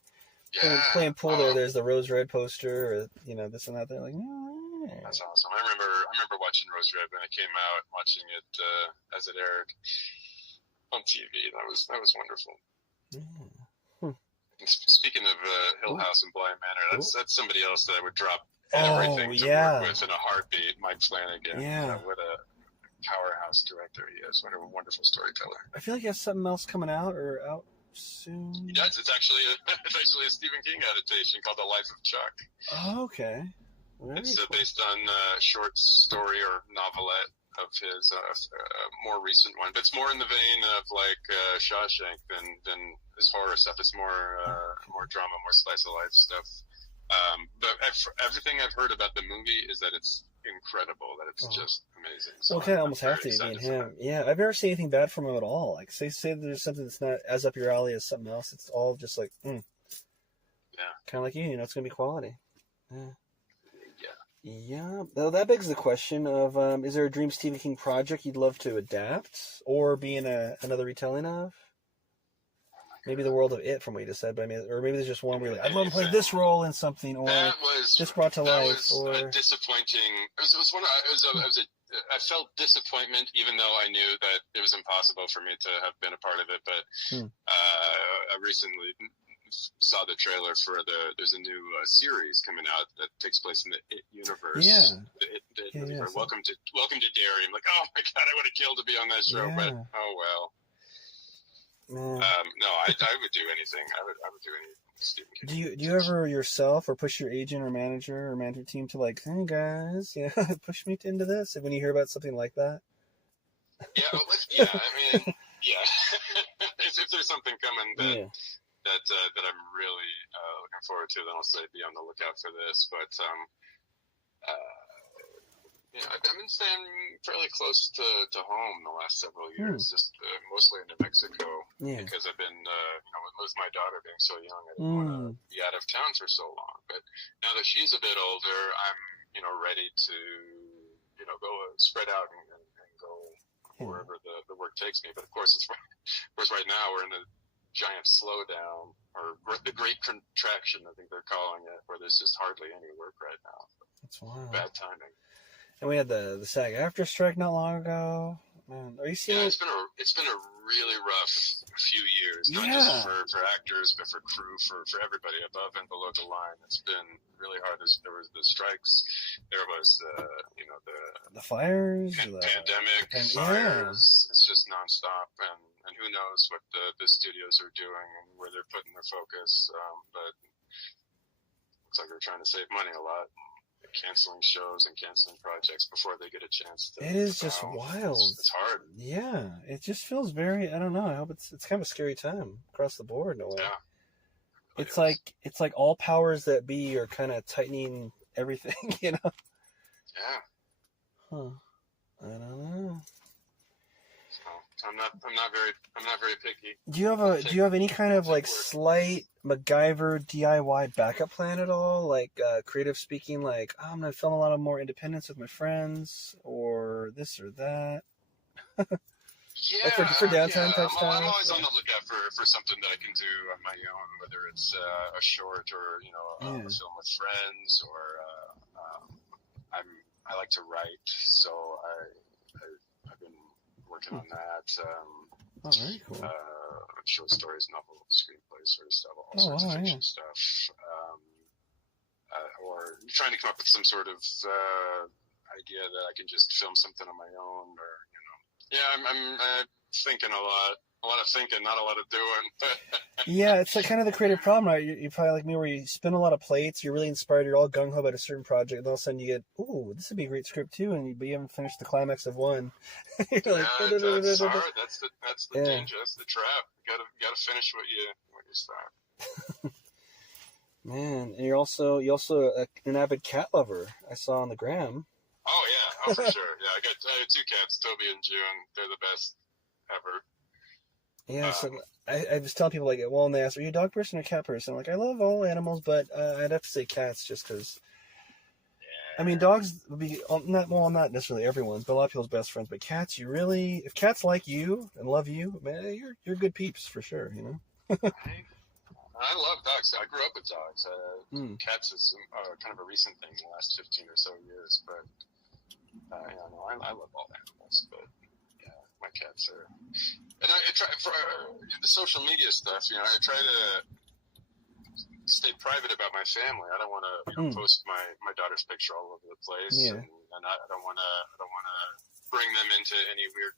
playing pool there. There's the Rose Red poster, or this and that. They're like, that's awesome. I remember watching Rose Red when it came out, watching it as it aired on TV. That was wonderful. And speaking of Hill House and Bly Manor, that's somebody else that I would drop everything to work with in a heartbeat. Mike Flanagan. Yeah. What a powerhouse director he is. What a wonderful storyteller. I feel like he has something else coming out soon. He does. It's actually a Stephen King adaptation called The Life of Chuck. Oh, okay. It's based on a short story or novelette of his more recent one, but it's more in the vein of like Shawshank than his horror stuff. It's more drama, more slice of life stuff. But everything I've heard about the movie is that it's incredible, that it's just amazing. So okay, I almost have to be him. Yeah, I've never seen anything bad from him at all. Like say there's something that's not as up your alley as something else. It's all just like, kind of like it's gonna be quality. Yeah. Well, that begs the question of: is there a dream Stephen King project you'd love to adapt or be in another retelling of? Maybe the world of It, from what you just said, but or maybe there's just one where you're like, I'd love to play this role in something, or this brought to life. That was disappointing. I felt disappointment, even though I knew that it was impossible for me to have been a part of it. But I recently saw the trailer for there's a new series coming out that takes place in the It universe. Universe. Welcome to Derry. I'm like, oh my god, I would have killed to be on that show, but oh well. No, I would do anything. I would do anything. Stephen King. Do you ever yourself or push your agent or management team to like, hey guys, push me into this when you hear about something like that? Yeah, if there's something coming that I'm really looking forward to, then I'll say be on the lookout for this. But I've been staying fairly close to home the last several years, just mostly into Mexico, because I've been, with my daughter being so young, I didn't want to be out of town for so long. But now that she's a bit older, I'm, ready to, go spread out and go wherever the work takes me. But of course, right now we're in a giant slowdown, or the Great Contraction, I think they're calling it, where there's just hardly any work right now. That's wild. Bad timing. And we had the SAG-AFTRA strike not long ago. Man, are you seeing? Yeah, it's been a really rough few years, not just for actors, but for crew, for everybody above and below the line. It's been really hard. There was the strikes, there was the fires, the pandemic, fires. It's just nonstop, and who knows what the studios are doing and where they're putting their focus. But looks like they're trying to save money a lot. Canceling shows and canceling projects before they get a chance to. It is just wild. It's hard. Yeah, it just feels very. I don't know. I hope it's kind of a scary time across the board in a way. Yeah. It's like all powers that be are kind of tightening everything. Yeah. Huh. I don't know. So I'm not very picky. Do you have any kind of like slight MacGyver DIY backup plan at all? Like creative speaking, like I'm gonna film a lot of more independence with my friends, or this or that. Yeah, like for downtime type stuff. I'm always on the lookout for something that I can do on my own, whether it's a short or a film with friends, or I like to write, so I've been working on that. Very cool. Short stories, novel, screenplays, sort of stuff, all sorts of fiction stuff. Or trying to come up with some sort of idea that I can just film something on my own, or I'm thinking a lot of thinking, not a lot of doing. Yeah, it's like kind of the creative problem, right? You're probably like me, where you spin a lot of plates, you're really inspired, you're all gung ho about a certain project, and all of a sudden you get, ooh, this would be a great script too, but you haven't finished the climax of one. You're like, that's hard. That's the danger. That's the trap. You gotta finish what you start. Man, and you're also an avid cat lover. I saw on the gram. Oh yeah. Oh, for sure. Yeah, I had 2 cats, Toby and June. They're the best ever. Yeah, so I just tell people, like, well, and they ask, are you a dog person or a cat person? I'm like, I love all animals, but I'd have to say cats just because, I mean, dogs would be, not necessarily everyone's, but a lot of people's best friends, but cats, if cats like you and love you, man, you're good peeps for sure, you know? I love dogs. I grew up with dogs. Cats is kind of a recent thing in the last 15 or so years, but I love all animals, but yeah, my cats are. And I try for the social media stuff. You know, I try to stay private about my family. I don't want to post my daughter's picture all over the place, and I don't want to bring them into any weird,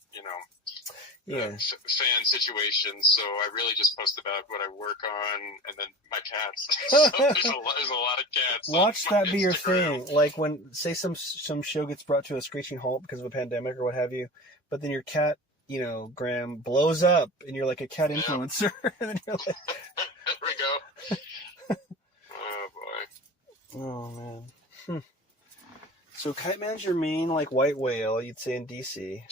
fan situations. So I really just post about what I work on, and then my cats. So there's a lot of cats. Watch that be your thing. Like when, say, some show gets brought to a screeching halt because of a pandemic or what have you, but then your cat, Graham, blows up, and you're like a cat influencer. And then you're like, there we go. Oh boy. Oh man. So Kite Man's your main, like, white whale, you'd say, in DC.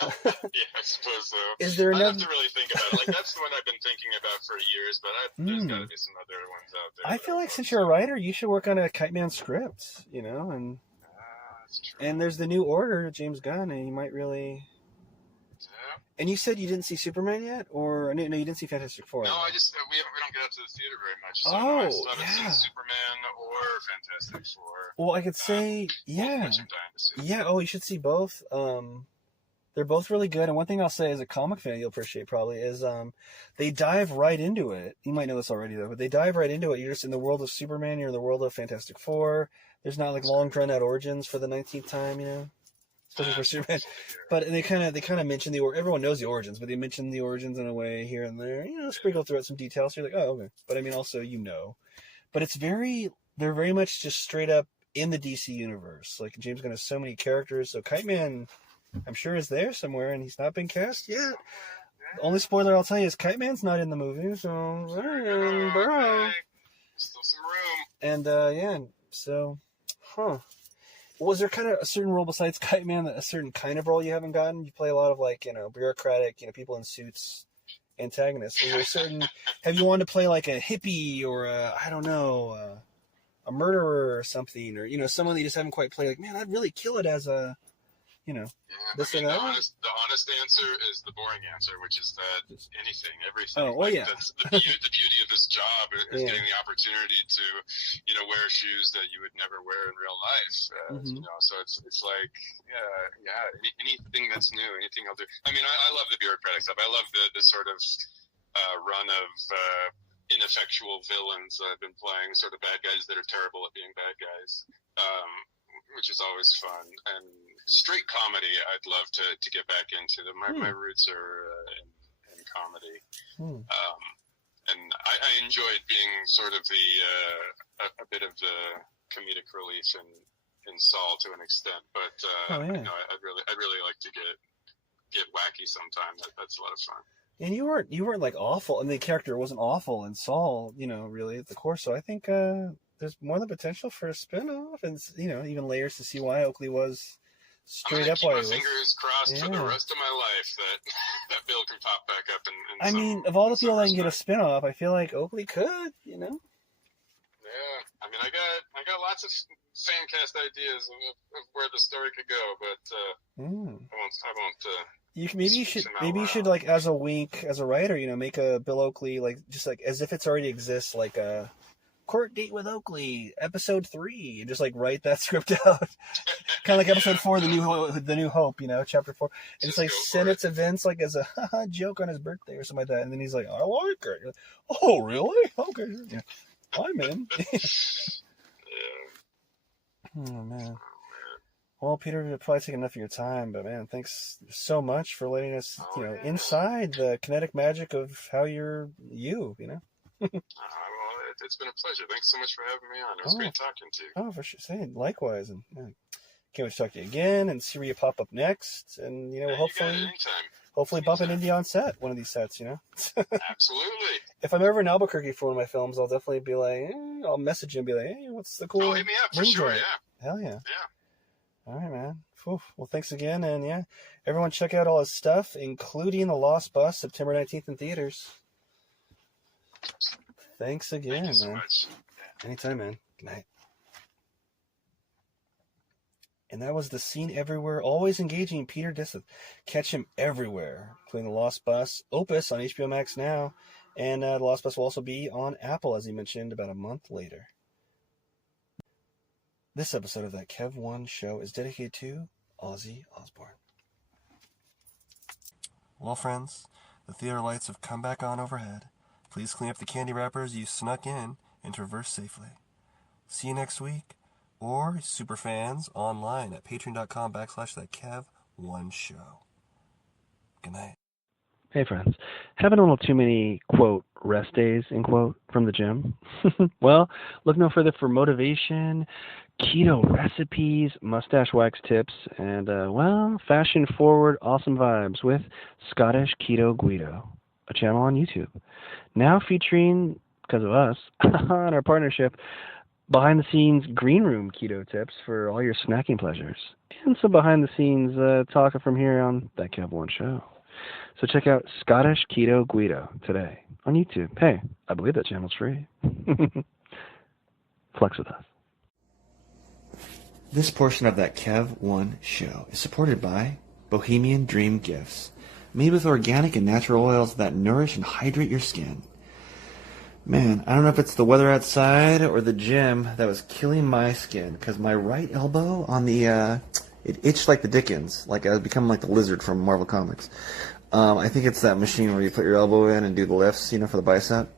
Yeah, I suppose so. Is there another? I have to really think about it. Like, that's the one I've been thinking about for years, but there's got to be some other ones out there. I feel like since you're a writer, you should work on a Kite Man script, and that's true. And there's the New Order, James Gunn, and you might really. Yeah. And you said you didn't see Superman yet, or no, you didn't see Fantastic Four. No, we don't get out to the theater very much. So I still haven't seen Superman or Fantastic Four. Well, I could say, yeah. Yeah, oh, you should see both. They're both really good. And one thing I'll say as a comic fan you'll appreciate probably is they dive right into it. You might know this already, though, but they dive right into it. You're just in the world of Superman. You're in the world of Fantastic Four. There's not, like, long, drawn-out origins for the 19th time, especially for Superman. But they kind of mention everyone knows the origins, but they mention the origins in a way here and there, sprinkle throughout some details. So you're like, oh, okay. But I mean, also, but they're very much just straight up in the DC universe. Like, James Gunn has so many characters, so Kite Man, I'm sure, is there somewhere, and he's not been cast yet. The only spoiler I'll tell you is Kite Man's not in the movie, so bro. Still some room. And so, was there kind of a certain role besides Kite Man, a certain kind of role you haven't gotten? You play a lot of, like, bureaucratic, people in suits antagonists. Is there a certain? Have you wanted to play like a hippie or a murderer or something, or someone that you just haven't quite played? Like, man, I'd really kill it as a, this the and that. honest answer is the boring answer, which is that anything, everything. Oh, well, yeah. That's the beauty of this job is getting the opportunity to, wear shoes that you would never wear in real life. So it's like, anything that's new, anything I'll do. I mean, I love the bureaucratic stuff. I love the sort of run of ineffectual villains that I've been playing, sort of bad guys that are terrible at being bad guys, which is always fun. And straight comedy, I'd love to get back into. My roots are in comedy. And I enjoyed being sort of a bit of the comedic relief in Saul to an extent, but I'd really like to get wacky sometime. That's a lot of fun. And you weren't like awful, and the character wasn't awful in Saul, really at the core. So I think there's more than potential for a spin-off, and even layers to see why Oakley was straight up. Keep my fingers crossed for the rest of my life that Bill can pop back up. I mean, of all the people that can get a spin-off, I feel like Oakley could, Yeah, I mean, I got lots of fan cast ideas of where the story could go, but I won't. Maybe you should like, as a wink, as a writer, make a Bill Oakley, like, just like as if it's already exists, like a Court Date with Oakley, episode 3, and just like write that script out, kind of like episode 4, the New Hope, chapter 4, and just like send its events like as a joke on his birthday or something like that, and then he's like, I like it. Like, oh, really? Okay, yeah. I'm in. Oh man. Well, Peter, it'll probably take enough of your time, but man, thanks so much for letting us, inside the kinetic magic of how you're you. Well, it's been a pleasure. Thanks so much for having me on. It was great talking to you. Oh, for sure. Saying likewise, and can't wait to talk to you again and see where you pop up next, and hopefully bump into you on set, one of these sets. Absolutely. If I'm ever in Albuquerque for one of my films, I'll definitely be like, I'll message you and be like, hey, what's the cool? Oh, hit me up for sure. Yeah. Hell yeah. Yeah. All right, man. Well, thanks again, and yeah, everyone check out all his stuff, including The Lost Bus, September 19th in theaters. Thanks again, Thank you so man. much. Anytime, man. Good night. And that was the scene everywhere, always engaging Peter Diseth. Catch him everywhere, including The Lost Bus, Opus on HBO Max now, and The Lost Bus will also be on Apple, as he mentioned, about a month later. This episode of That Kev One Show is dedicated to Ozzy Osbourne. Well, friends, the theater lights have come back on overhead. Please clean up the candy wrappers you snuck in and traverse safely. See you next week, or superfans online at patreon.com/thatkev1show. Good night. Hey friends, having a little too many, quote, rest days, end quote, from the gym? Well, look no further for motivation, keto recipes, mustache wax tips, and, fashion-forward awesome vibes with Scottish Keto Guido, a channel on YouTube. Now featuring, because of us, on our partnership, behind-the-scenes green room keto tips for all your snacking pleasures, and some behind-the-scenes talk from here on That Kev One Show. So check out Scottish Keto Guido today on YouTube. Hey, I believe that channel's free. Flex with us. This portion of That Kev One Show is supported by Bohemian Dream Gifts, made with organic and natural oils that nourish and hydrate your skin. Man, I don't know if it's the weather outside or the gym that was killing my skin, because my right elbow on the, it itched like the Dickens, like I was becoming like the lizard from Marvel Comics. I think it's that machine where you put your elbow in and do the lifts, for the bicep.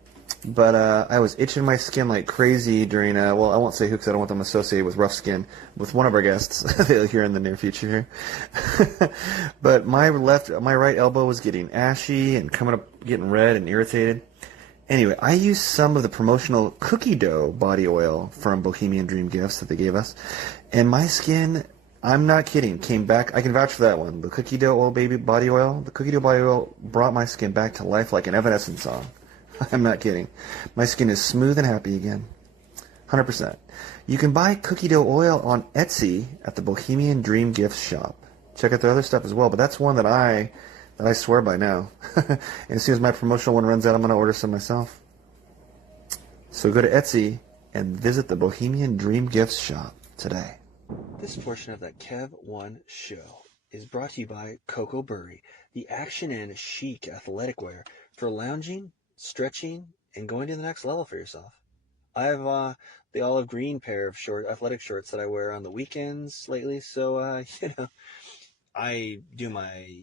But I was itching my skin like crazy during, I won't say who because I don't want them associated with rough skin, with one of our guests here in the near future here. But my right elbow was getting ashy and getting red and irritated. Anyway, I used some of the promotional cookie dough body oil from Bohemian Dream Gifts that they gave us, and my skin, I'm not kidding, came back. I can vouch for that one. The cookie dough body oil. The cookie dough body oil brought my skin back to life like an Evanescence song. I'm not kidding. My skin is smooth and happy again. 100%. You can buy cookie dough oil on Etsy at the Bohemian Dream Gifts shop. Check out their other stuff as well, but that's one that I swear by now. And as soon as my promotional one runs out, I'm going to order some myself. So go to Etsy and visit the Bohemian Dream Gifts shop today. This portion of That Kev One Show is brought to you by Coco Burry, the action and chic athletic wear for lounging, stretching, and going to the next level for yourself. I have the olive green pair of athletic shorts that I wear on the weekends lately, so I do my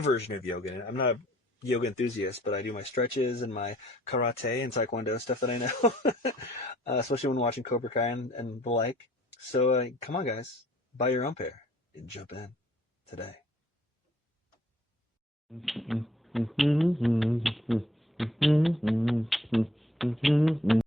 version of yoga. I'm not a yoga enthusiast, but I do my stretches and my karate and taekwondo stuff that I know, especially when watching Cobra Kai and the like. So come on, guys, buy your own pair and jump in today.